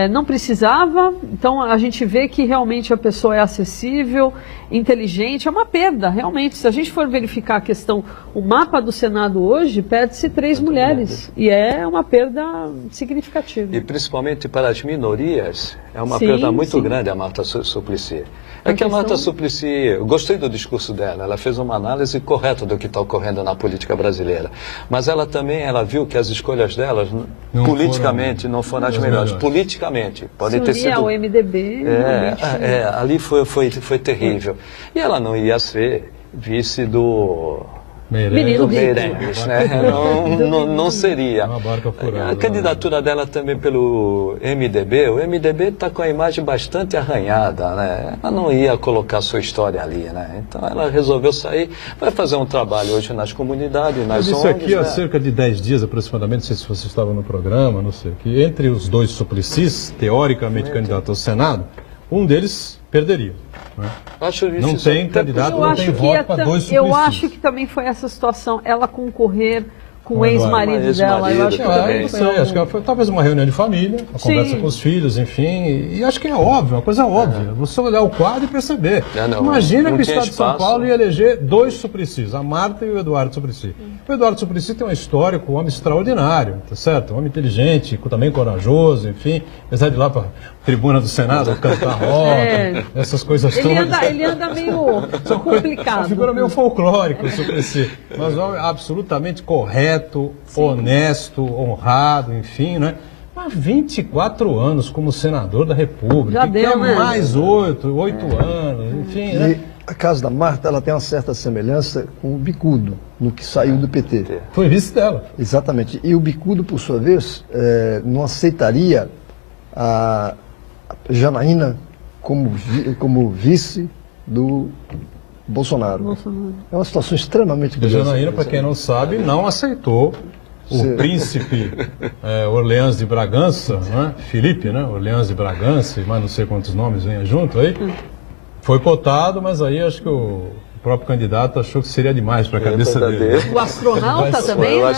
Não precisava, então a gente vê que realmente a pessoa é acessível, inteligente, é uma perda, realmente. Se a gente for verificar a questão, o mapa do Senado hoje, perde-se 3 mulheres, e é uma perda significativa. E principalmente para as minorias, é uma perda muito grande a Marta Suplicy. É que a Marta Suplicy, eu gostei do discurso dela, ela fez uma análise correta do que está ocorrendo na política brasileira. Mas ela também, viu que as escolhas delas, politicamente, não foram as melhores. Politicamente, pode ter sido... ao MDB, ali foi terrível. E ela não ia ser vice do... Meirelles, né? Não seria. A candidatura dela também pelo MDB, o MDB está com a imagem bastante arranhada, né? Ela não ia colocar sua história ali, né? Então ela resolveu sair, vai fazer um trabalho hoje nas comunidades, nas ONGs. Isso aqui há cerca de 10 dias aproximadamente, não sei se você estava no programa, não sei, que entre os 2 Suplicy, teoricamente candidatos ao Senado, um deles perderia. Né? Não tem candidato, não tem voto para 2 Suplicy. Eu acho que também foi essa situação, ela concorrer com o ex-marido dela. Eu acho que acho que foi talvez uma reunião de família, uma conversa com os filhos, enfim, e acho que é óbvio, uma coisa óbvia. Você olhar o quadro e perceber. Imagina que o Estado de São Paulo ia eleger 2 Suplicy, a Marta e o Eduardo Suplicy. O Eduardo Suplicy tem uma história com um homem extraordinário, tá certo? Um homem inteligente, também corajoso, enfim, apesar de ir lá para a tribuna do Senado cantar roda, essas coisas todas. Ele anda meio complicado. Uma figura meio folclórica, o Suplicy, mas um homem absolutamente correto, correto, honesto, honrado, enfim, né? Há 24 anos como senador da República. Já deu, né? Mais 8 anos, enfim, né? E a casa da Marta, ela tem uma certa semelhança com o Bicudo, no que saiu do PT. Foi vice dela. Exatamente. E o Bicudo, por sua vez, não aceitaria a Janaína como vice do Bolsonaro. É uma situação extremamente A curiosa. Janaína, para quem não sabe, não aceitou o príncipe Orleans de Bragança, né? Felipe, né? Orleans de Bragança, mas não sei quantos nomes vêm junto aí. Foi cotado, mas aí acho que o próprio candidato achou que seria demais para a cabeça dele. O astronauta também, né?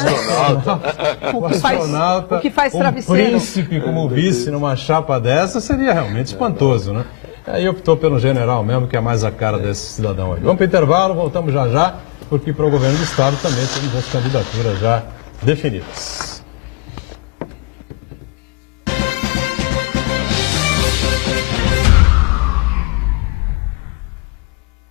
O astronauta, o que faz um travesseiro. príncipe como vice numa chapa dessa seria realmente espantoso, né? Aí optou pelo general mesmo, que é mais a cara desse cidadão aí. Vamos para o intervalo, voltamos já, porque para o governo do estado também temos as candidaturas já definidas.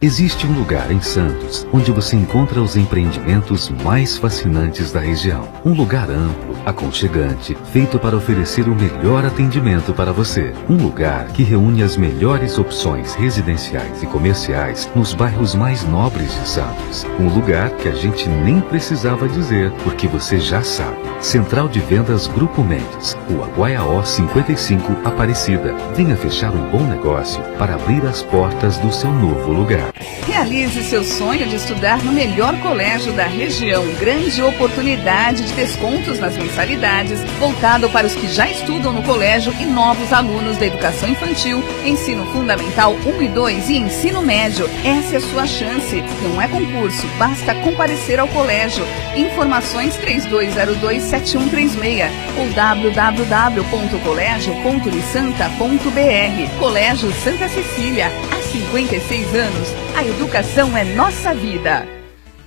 Existe um lugar em Santos onde você encontra os empreendimentos mais fascinantes da região. Um lugar amplo, aconchegante, feito para oferecer o melhor atendimento para você. Um lugar que reúne as melhores opções residenciais e comerciais nos bairros mais nobres de Santos. Um lugar que a gente nem precisava dizer, porque você já sabe. Central de Vendas Grupo Mendes, Rua Guaiaó 55, Aparecida. Venha fechar um bom negócio para abrir as portas do seu novo lugar. Realize seu sonho de estudar no melhor colégio da região. Grande oportunidade de descontos nas mensalidades, voltado para os que já estudam no colégio e novos alunos da educação infantil, ensino fundamental 1 e 2 e ensino médio. Essa é a sua chance. Não é concurso, basta comparecer ao colégio. Informações 3202-7136 ou www.colégio.unisanta.br. Colégio Santa Cecília, há 56 anos. A educação é nossa vida.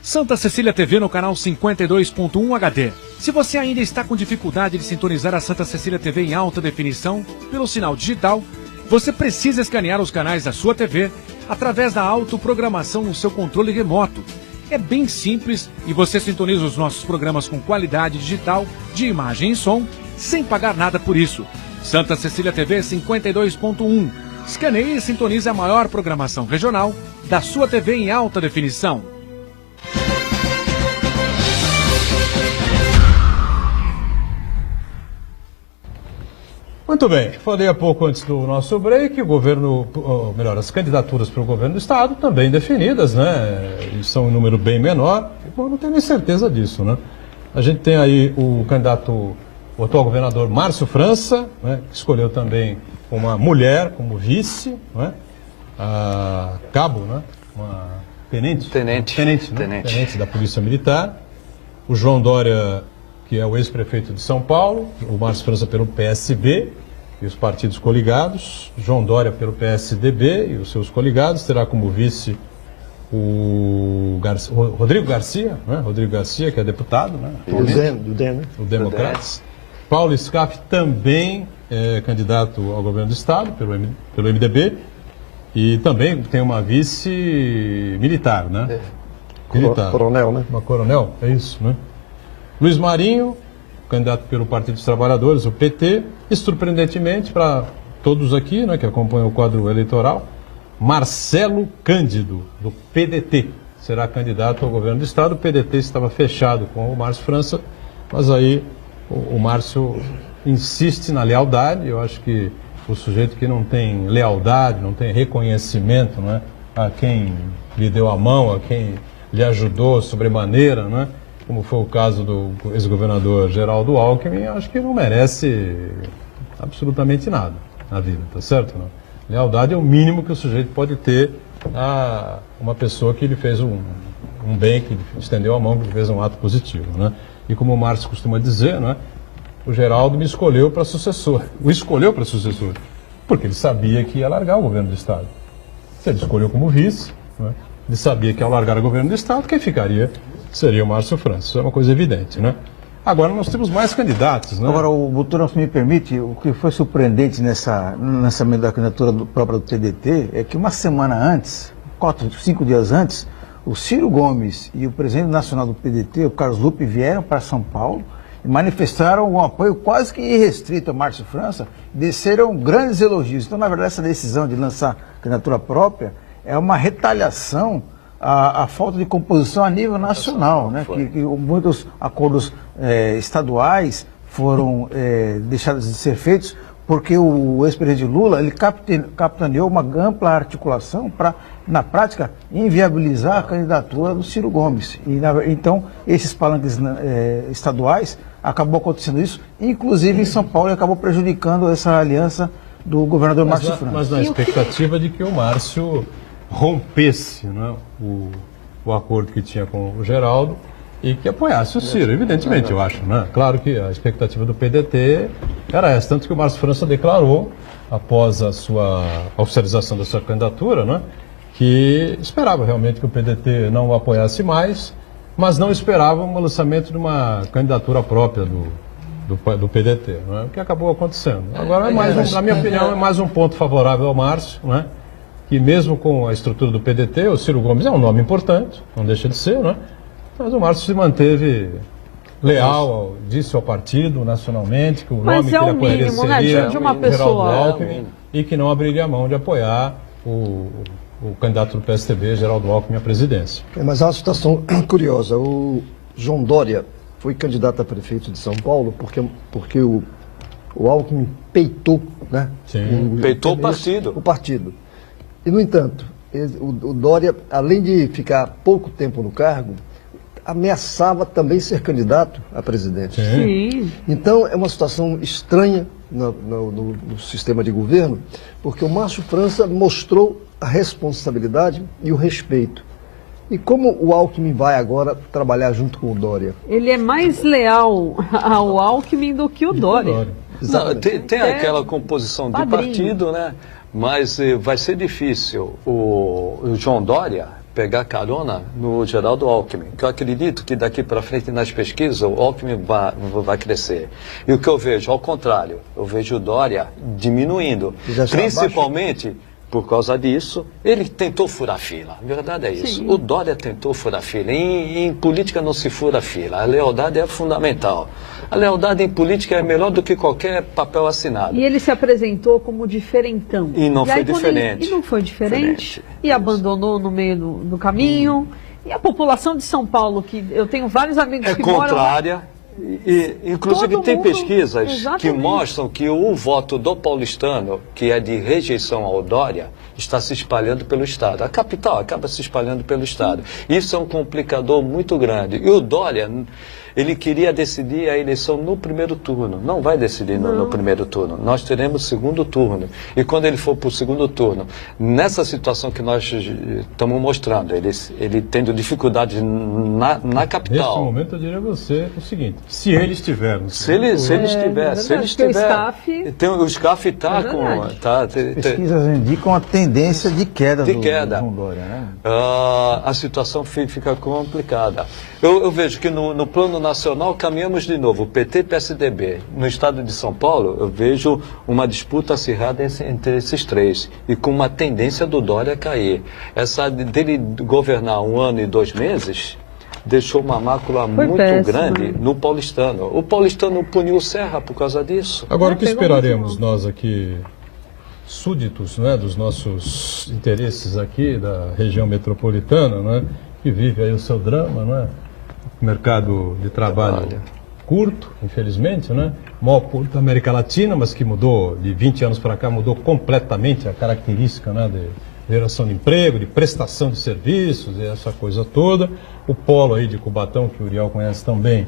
Santa Cecília TV no canal 52.1 HD. Se você ainda está com dificuldade de sintonizar a Santa Cecília TV em alta definição pelo sinal digital, você precisa escanear os canais da sua TV através da autoprogramação no seu controle remoto. É bem simples e você sintoniza os nossos programas com qualidade digital, de imagem e som, sem pagar nada por isso. Santa Cecília TV 52.1. Escaneie e sintonize a maior programação regional da sua TV em alta definição. Muito bem, falei há pouco antes do nosso break, o governo, ou melhor, as candidaturas para o governo do estado também definidas, né? E são um número bem menor, bom, não tenho nem certeza disso, né? A gente tem aí o candidato, o atual governador Márcio França, né? Que escolheu também uma mulher como vice, né? A cabo, né? Uma tenente da Polícia Militar. O João Dória, que é o ex-prefeito de São Paulo, o Márcio França pelo PSB e os partidos coligados, João Dória pelo PSDB e os seus coligados, terá como vice o Rodrigo Garcia, né? Rodrigo Garcia, que é deputado, né? Do DEM, né? O Democratas. Paulo Scaff também é candidato ao governo do estado pelo MDB e também tem uma vice militar, né? Militar. Coronel, né? Uma coronel, é isso, né? Luiz Marinho, candidato pelo Partido dos Trabalhadores, o PT, e surpreendentemente para todos aqui, né, que acompanham o quadro eleitoral, Marcelo Cândido, do PDT, será candidato ao governo do estado. O PDT estava fechado com o Márcio França, mas aí o Márcio insiste na lealdade. Eu acho que o sujeito que não tem lealdade, não tem reconhecimento, né, a quem lhe deu a mão, a quem lhe ajudou sobremaneira, né, como foi o caso do ex-governador Geraldo Alckmin, acho que não merece absolutamente nada na vida, tá certo? Não? Lealdade é o mínimo que o sujeito pode ter a uma pessoa que lhe fez um bem, que lhe estendeu a mão, que lhe fez um ato positivo, né? E como o Márcio costuma dizer, né, o Geraldo me escolheu para sucessor. O escolheu para sucessor, porque ele sabia que ia largar o governo do estado. Se ele escolheu como vice, né, ele sabia que ao largar o governo do estado, quem ficaria seria o Márcio França. Isso é uma coisa evidente, né? Agora nós temos mais candidatos, né? Agora, o Buturão, se me permite, o que foi surpreendente nessa da candidatura própria do TDT é que uma semana antes, 5 dias antes, o Ciro Gomes e o presidente nacional do PDT, o Carlos Lupe, vieram para São Paulo e manifestaram um apoio quase que irrestrito a Márcio França, desceram grandes elogios. Então, na verdade, essa decisão de lançar candidatura própria é uma retaliação à falta de composição a nível nacional, né? Que muitos acordos estaduais foram deixados de ser feitos porque o ex-presidente Lula ele capitaneou uma ampla articulação para, na prática, inviabilizar a candidatura do Ciro Gomes. Então, esses palanques estaduais, acabou acontecendo isso, inclusive em São Paulo, e acabou prejudicando essa aliança do governador Márcio França. Mas na expectativa de que o Márcio rompesse, né, o acordo que tinha com o Geraldo e que apoiasse o Ciro, evidentemente, eu acho, né? Claro que a expectativa do PDT era essa, tanto que o Márcio França declarou, após a sua oficialização da sua candidatura, né, que esperava realmente que o PDT não o apoiasse mais, mas não esperava o lançamento de uma candidatura própria do PDT, né, o que acabou acontecendo. Agora, na minha opinião, é mais um ponto favorável ao Márcio, né, que mesmo com a estrutura do PDT, o Ciro Gomes é um nome importante, não deixa de ser, né? Mas o Márcio se manteve leal, disse ao partido nacionalmente que o nome que ele apoiaria seria de uma Geraldo Alckmin e que não abriria a mão de apoiar o candidato do PSDB, Geraldo Alckmin, à presidência. Mas há uma situação curiosa. O João Dória foi candidato a prefeito de São Paulo porque o Alckmin peitou, né? Sim. Peitou o partido. O partido. E, no entanto, o Dória, além de ficar pouco tempo no cargo, ameaçava também ser candidato a presidente. Sim. Então, é uma situação estranha no sistema de governo, porque o Márcio França mostrou a responsabilidade e o respeito. E como o Alckmin vai agora trabalhar junto com o Dória? Ele é mais leal ao Alckmin do que o Dória. Não, tem aquela composição de partido, né? Mas vai ser difícil o João Dória pegar carona no Geraldo Alckmin, que eu acredito que daqui para frente nas pesquisas o Alckmin vai crescer. E o que eu vejo, ao contrário, eu vejo o Dória diminuindo, principalmente por causa disso, ele tentou furar fila, a verdade é isso. Sim. O Dória tentou furar fila, em política não se fura fila, a lealdade é fundamental. A lealdade em política é melhor do que qualquer papel assinado. E ele se apresentou como diferentão. E não foi diferente. E não foi diferente. E abandonou no meio do caminho. E a população de São Paulo, que eu tenho vários amigos que moram... É contrária. Inclusive tem pesquisas que mostram que o voto do paulistano, que é de rejeição ao Dória, está se espalhando pelo Estado. A capital acaba se espalhando pelo Estado. Isso é um complicador muito grande. E o Dória, ele queria decidir a eleição no primeiro turno. Não vai decidir no primeiro turno. Nós teremos segundo turno. E quando ele for para o segundo turno, nessa situação que nós estamos mostrando, ele tendo dificuldade na capital. Nesse momento eu diria a você o seguinte, se ele estiver no se ele estiver, o SCAF está com... Pesquisas indicam a tendência de queda do João Dória, né? A situação fica complicada. Eu vejo que no plano nacional caminhamos de novo, PT e PSDB. No estado de São Paulo, eu vejo uma disputa acirrada entre esses três e com uma tendência do Dória a cair. Essa dele governar 1 ano e 2 meses deixou uma mácula muito grande no paulistano. O paulistano puniu o Serra por causa disso. Agora, o que esperaremos nós aqui, súditos, né, dos nossos interesses aqui da região metropolitana, né, que vive aí o seu drama, né, mercado de trabalho curto, infelizmente, né, maior curto da América Latina, mas que mudou de 20 anos para cá, mudou completamente a característica, né, de geração de emprego, de prestação de serviços e essa coisa toda. O polo aí de Cubatão, que o Uriel conhece também,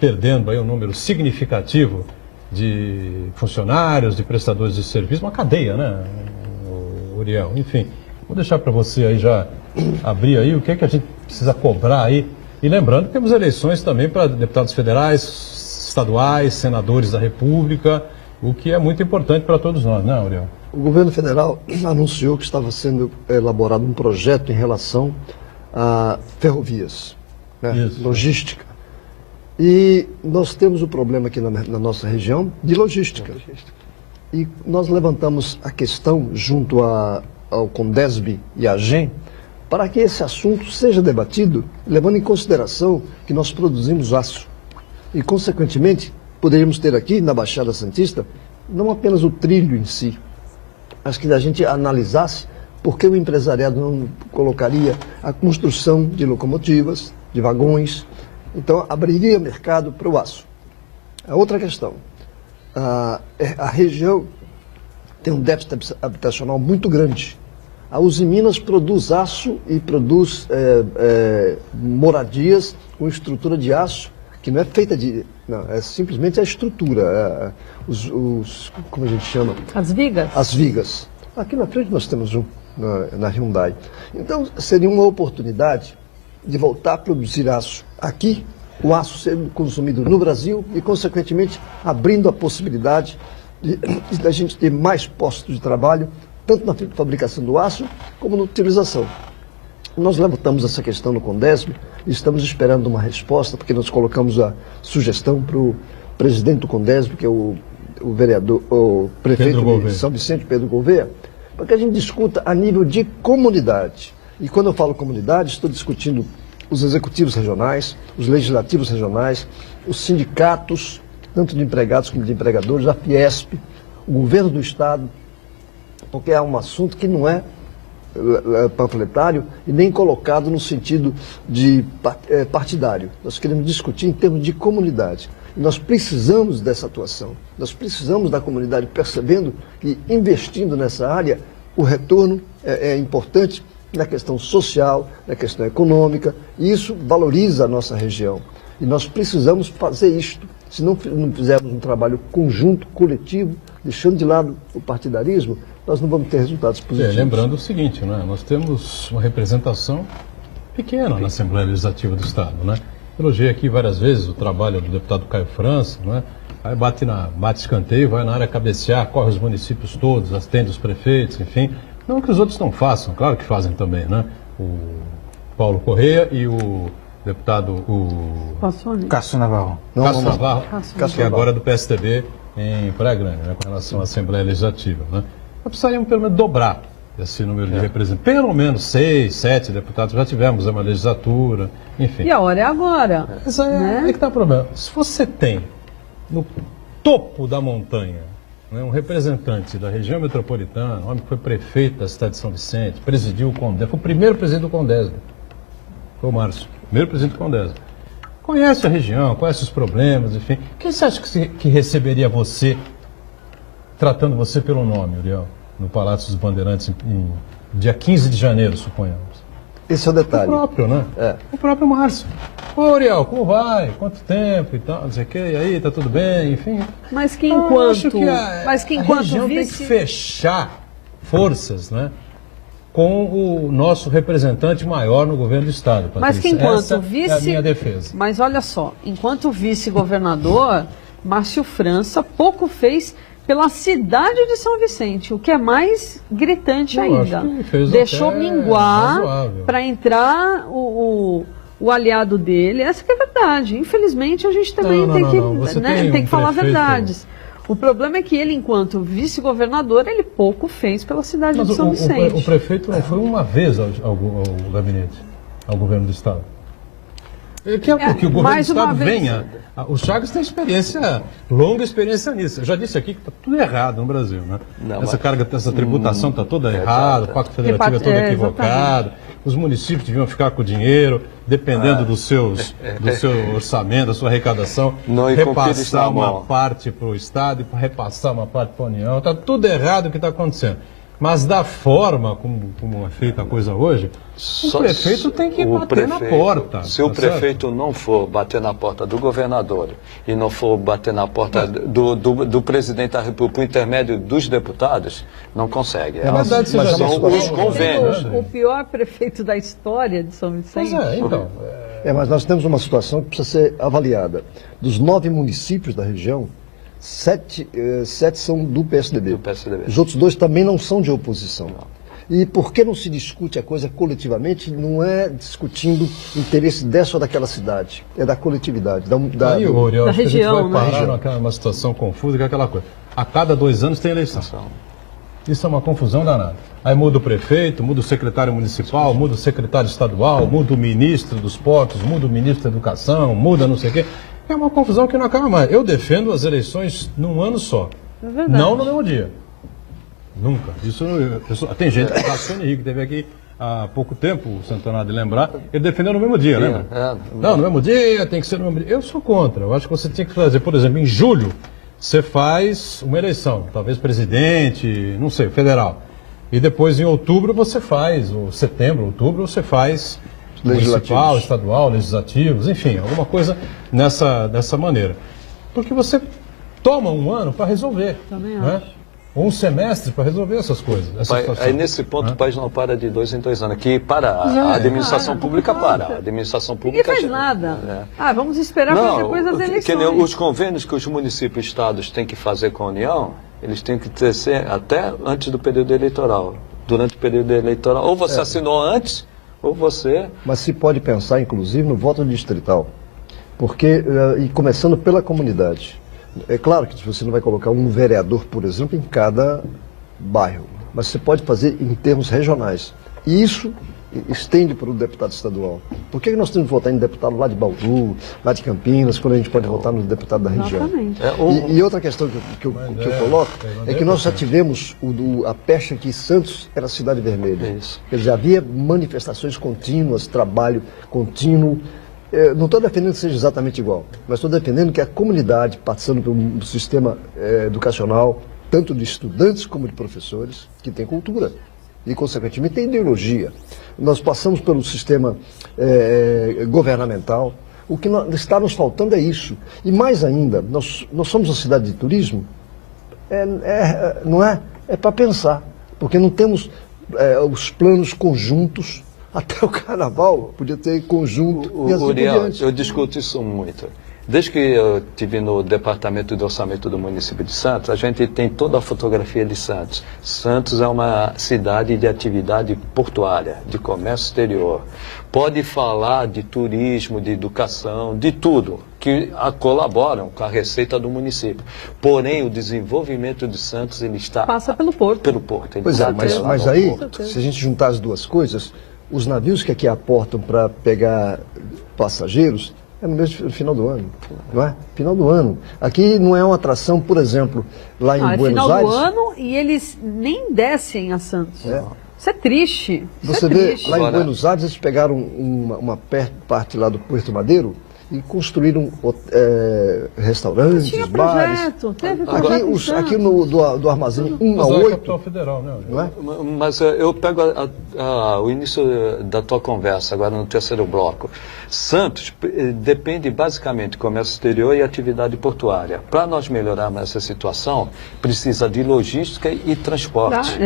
perdendo aí um número significativo de funcionários, de prestadores de serviço, uma cadeia, né, Uriel? Enfim, vou deixar para você aí já abrir aí o que é que a gente precisa cobrar aí. E lembrando que temos eleições também para deputados federais, estaduais, senadores da República, o que é muito importante para todos nós, né, Uriel? O governo federal anunciou que estava sendo elaborado um projeto em relação a ferrovias, né, logística. E nós temos o problema aqui na nossa região de logística. E nós levantamos a questão junto ao Condesb e à AGEM para que esse assunto seja debatido, levando em consideração que nós produzimos aço. E, consequentemente, poderíamos ter aqui, na Baixada Santista, não apenas o trilho em si, mas que a gente analisasse por que o empresariado não colocaria a construção de locomotivas, de vagões. Então, abriria mercado para o aço. A outra questão, a região tem um déficit habitacional muito grande. A Uzi Minas produz aço e produz moradias com estrutura de aço, que não é feita de... Não, é simplesmente a estrutura, como a gente chama? As vigas? As vigas. Aqui na frente nós temos um, na Hyundai. Então, seria uma oportunidade de voltar a produzir aço aqui, o aço sendo consumido no Brasil e, consequentemente, abrindo a possibilidade de a gente ter mais postos de trabalho, tanto na fabricação do aço como na utilização. Nós levantamos essa questão no Condesb e estamos esperando uma resposta, porque nós colocamos a sugestão para o presidente do Condesb, que é o prefeito de São Vicente, Pedro Gouveia, para que a gente discuta a nível de comunidade. E quando eu falo comunidade, estou discutindo os executivos regionais, os legislativos regionais, os sindicatos, tanto de empregados como de empregadores, a Fiesp, o governo do Estado, porque é um assunto que não é panfletário e nem colocado no sentido de partidário. Nós queremos discutir em termos de comunidade. E nós precisamos dessa atuação. Nós precisamos da comunidade percebendo que, investindo nessa área, o retorno é importante na questão social, na questão econômica, e isso valoriza a nossa região. E nós precisamos fazer isto. Se não fizermos um trabalho conjunto, coletivo, deixando de lado o partidarismo, nós não vamos ter resultados positivos. Lembrando o seguinte, né? Nós temos uma representação pequena na Assembleia Legislativa do Estado, né? Elogiei aqui várias vezes o trabalho do deputado Caio França, né? Aí bate escanteio, vai na área cabecear, corre os municípios todos, atende os prefeitos, enfim. Não que os outros não façam, claro que fazem também, né? O Paulo Correia e o deputado Cássio Navarro. Cássio Navarro, que é agora do PSDB em Praia Grande, né? Com relação à Assembleia Legislativa, né? Nós precisaríamos pelo menos dobrar esse número de representantes. Pelo menos 6, 7 deputados. Já tivemos uma legislatura, enfim. E a hora é agora. Isso aí é que está o problema. Se você tem no topo da montanha, né, um representante da região metropolitana, um homem que foi prefeito da cidade de São Vicente, presidiu o Condesb, foi o primeiro presidente do Condesb, foi o Márcio, primeiro presidente do Condesb. Conhece a região, conhece os problemas, enfim. Quem você acha que receberia você, tratando você pelo nome, Uriel, no Palácio dos Bandeirantes, em dia 15 de janeiro, suponhamos? Esse é o detalhe. O próprio, né? O próprio Márcio. Ô, Uriel, como vai? Quanto tempo e tal, não sei o quê, e aí, tá tudo bem, enfim. Mas que enquanto... a região tem que fechar forças, né? Com o nosso representante maior no governo do Estado, Patrícia. Mas que enquanto essa vice... é a minha defesa. Mas olha só, enquanto vice-governador, Márcio França pouco fez pela cidade de São Vicente, o que é mais gritante ainda. Deixou minguar para entrar o aliado dele. Essa que é a verdade. Infelizmente, a gente também tem que falar verdades. O problema é que ele, enquanto vice-governador, ele pouco fez pela cidade de São Vicente. O prefeito não foi uma vez ao gabinete, ao governo do Estado. Que o governo do Estado venha. O Chagas tem longa experiência nisso. Eu já disse aqui que está tudo errado no Brasil, né? Essa tributação está toda errada, o Pacto Federativo é todo equivocado, os municípios deviam ficar com o dinheiro, dependendo do seu orçamento, da sua arrecadação, repassar uma parte para o Estado e repassar uma parte para a União. Está tudo errado o que está acontecendo. Mas da forma como é feita a coisa hoje, o prefeito tem que bater na porta. Se o prefeito não for bater na porta do governador e não for bater na porta do presidente da República por intermédio dos deputados, não consegue. Mas são os convênios. O pior prefeito da história de São Vicente. Mas nós temos uma situação que precisa ser avaliada. Dos 9 municípios da região, 7 são do PSDB. Os outros 2 também não são de oposição. E por que não se discute a coisa coletivamente? Não é discutindo o interesse dessa ou daquela cidade, é da coletividade, da região. A gente vai parar numa situação confusa, que é aquela coisa. A cada 2 anos tem eleição. Isso é uma confusão danada. Aí muda o prefeito, muda o secretário municipal, muda o secretário estadual, muda o ministro dos portos, muda o ministro da educação, muda não sei o quê. É uma confusão que não acaba mais. Eu defendo as eleições num ano só. É verdade. Não no mesmo dia. Nunca. Isso tem gente, a Sônia Henrique teve aqui há pouco tempo, o Santana há de lembrar, ele defendeu no mesmo dia, lembra? Não, no mesmo dia, tem que ser no mesmo dia. Eu sou contra. Eu acho que você tinha que fazer, por exemplo, em julho, você faz uma eleição, talvez presidente, não sei, federal. E depois em outubro você faz, ou setembro, outubro, você faz municipal, estadual, legislativos, enfim, alguma coisa dessa maneira. Porque você toma um ano para resolver. Também né? acho. Ou um semestre para resolver essas coisas. Aí nesse ponto o país não para de 2 em 2 anos. Aqui para a administração pública para. A administração pública. Ninguém faz nada. Vamos esperar para depois das eleições. Os convênios que os municípios e estados têm que fazer com a União, eles têm que tecer até antes do período eleitoral. Durante o período eleitoral. Ou você assinou antes, ou você. Mas se pode pensar, inclusive, no voto distrital. Porque, e começando pela comunidade. É claro que você não vai colocar um vereador, por exemplo, em cada bairro, mas você pode fazer em termos regionais. E isso estende para o deputado estadual. Por que nós temos que votar em deputado lá de Bauru, lá de Campinas, quando a gente pode votar no deputado da região? E outra questão que eu coloco é que nós já tivemos a pecha que Santos era cidade vermelha. Quer dizer, havia manifestações contínuas, trabalho contínuo. Não estou defendendo que seja exatamente igual, mas estou defendendo que a comunidade, passando pelo sistema educacional, tanto de estudantes como de professores, que tem cultura e, consequentemente, tem ideologia. Nós passamos pelo sistema governamental. O que está nos faltando é isso. E mais ainda, nós somos uma cidade de turismo, não é? É para pensar, porque não temos os planos conjuntos. Até o carnaval podia ter conjunto e assim por diante. Eu discuto isso muito. Desde que eu estive no Departamento de Orçamento do município de Santos, a gente tem toda a fotografia de Santos. Santos é uma cidade de atividade portuária, de comércio exterior. Pode falar de turismo, de educação, de tudo, que colaboram com a receita do município. Porém, o desenvolvimento de Santos, ele está... Passa pelo porto. Pelo porto. Pois é, mas aí, se a gente juntar as duas coisas... Os navios que aqui aportam para pegar passageiros é no mês final do ano, não é? Final do ano. Aqui não é uma atração, por exemplo, lá em Buenos Aires. É final do ano e eles nem descem a Santos. Isso é triste. Você vê, lá em Buenos Aires, eles pegaram uma parte lá do Porto Madeiro e construíram restaurantes, tinha bares. Teve projeto aqui do armazém 1 a 8. Capital Federal, né? Não é? Mas eu pego o início da tua conversa, agora no terceiro bloco. Santos depende basicamente de comércio exterior e atividade portuária. Para nós melhorarmos essa situação, precisa de logística e transporte.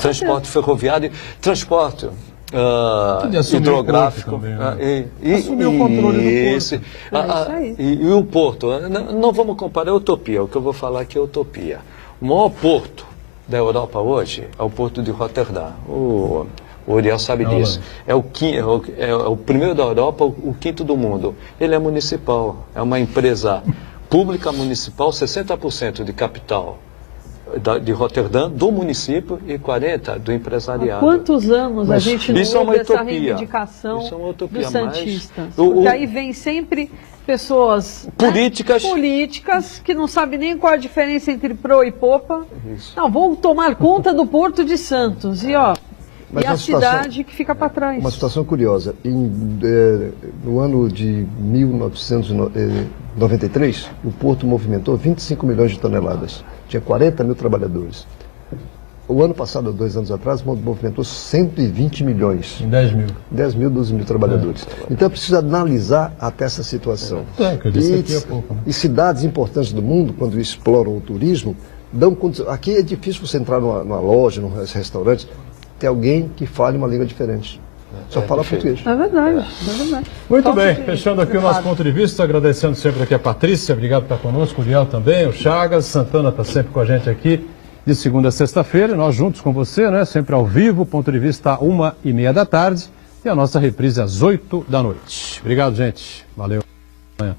Transporte ferroviário, transporte hidrográfico também, né? Assumir o controle do porto. E o porto, não vamos comparar, é utopia. O que eu vou falar aqui é utopia. O maior porto da Europa hoje é o porto de Roterdã. O Uriel sabe disso. É o primeiro da Europa, o quinto do mundo. Ele é municipal, é uma empresa pública municipal, 60% de capital de Roterdã, do município, e 40% do empresariado. Há quantos anos a gente não ouve essa reivindicação dos santistas? Porque aí vem sempre pessoas políticas que não sabem nem qual a diferença entre pro e popa. Não, vão tomar conta do Porto de Santos. E a cidade que fica para trás. Uma situação curiosa. No ano de 1993, o Porto movimentou 25 milhões de toneladas. Tinha 40 mil trabalhadores. O ano passado, 2 anos atrás, movimentou 120 milhões. Em 10 mil. 10 mil, 12 mil trabalhadores. Então é preciso analisar até essa situação. E cidades importantes do mundo, quando exploram o turismo, dão condição. Aqui é difícil você entrar numa loja, num restaurante, ter alguém que fale uma língua diferente. Só fala português. É verdade, é verdade. Muito bem, fechando aqui o nosso ponto de vista, agradecendo sempre aqui a Patrícia, obrigado por estar conosco, o Uriel também, o Chagas, Santana está sempre com a gente aqui, de segunda a sexta-feira, nós juntos com você, né? Sempre ao vivo, ponto de vista 1h30 da tarde, e a nossa reprise às 8 da noite. Obrigado, gente. Valeu. Amanhã.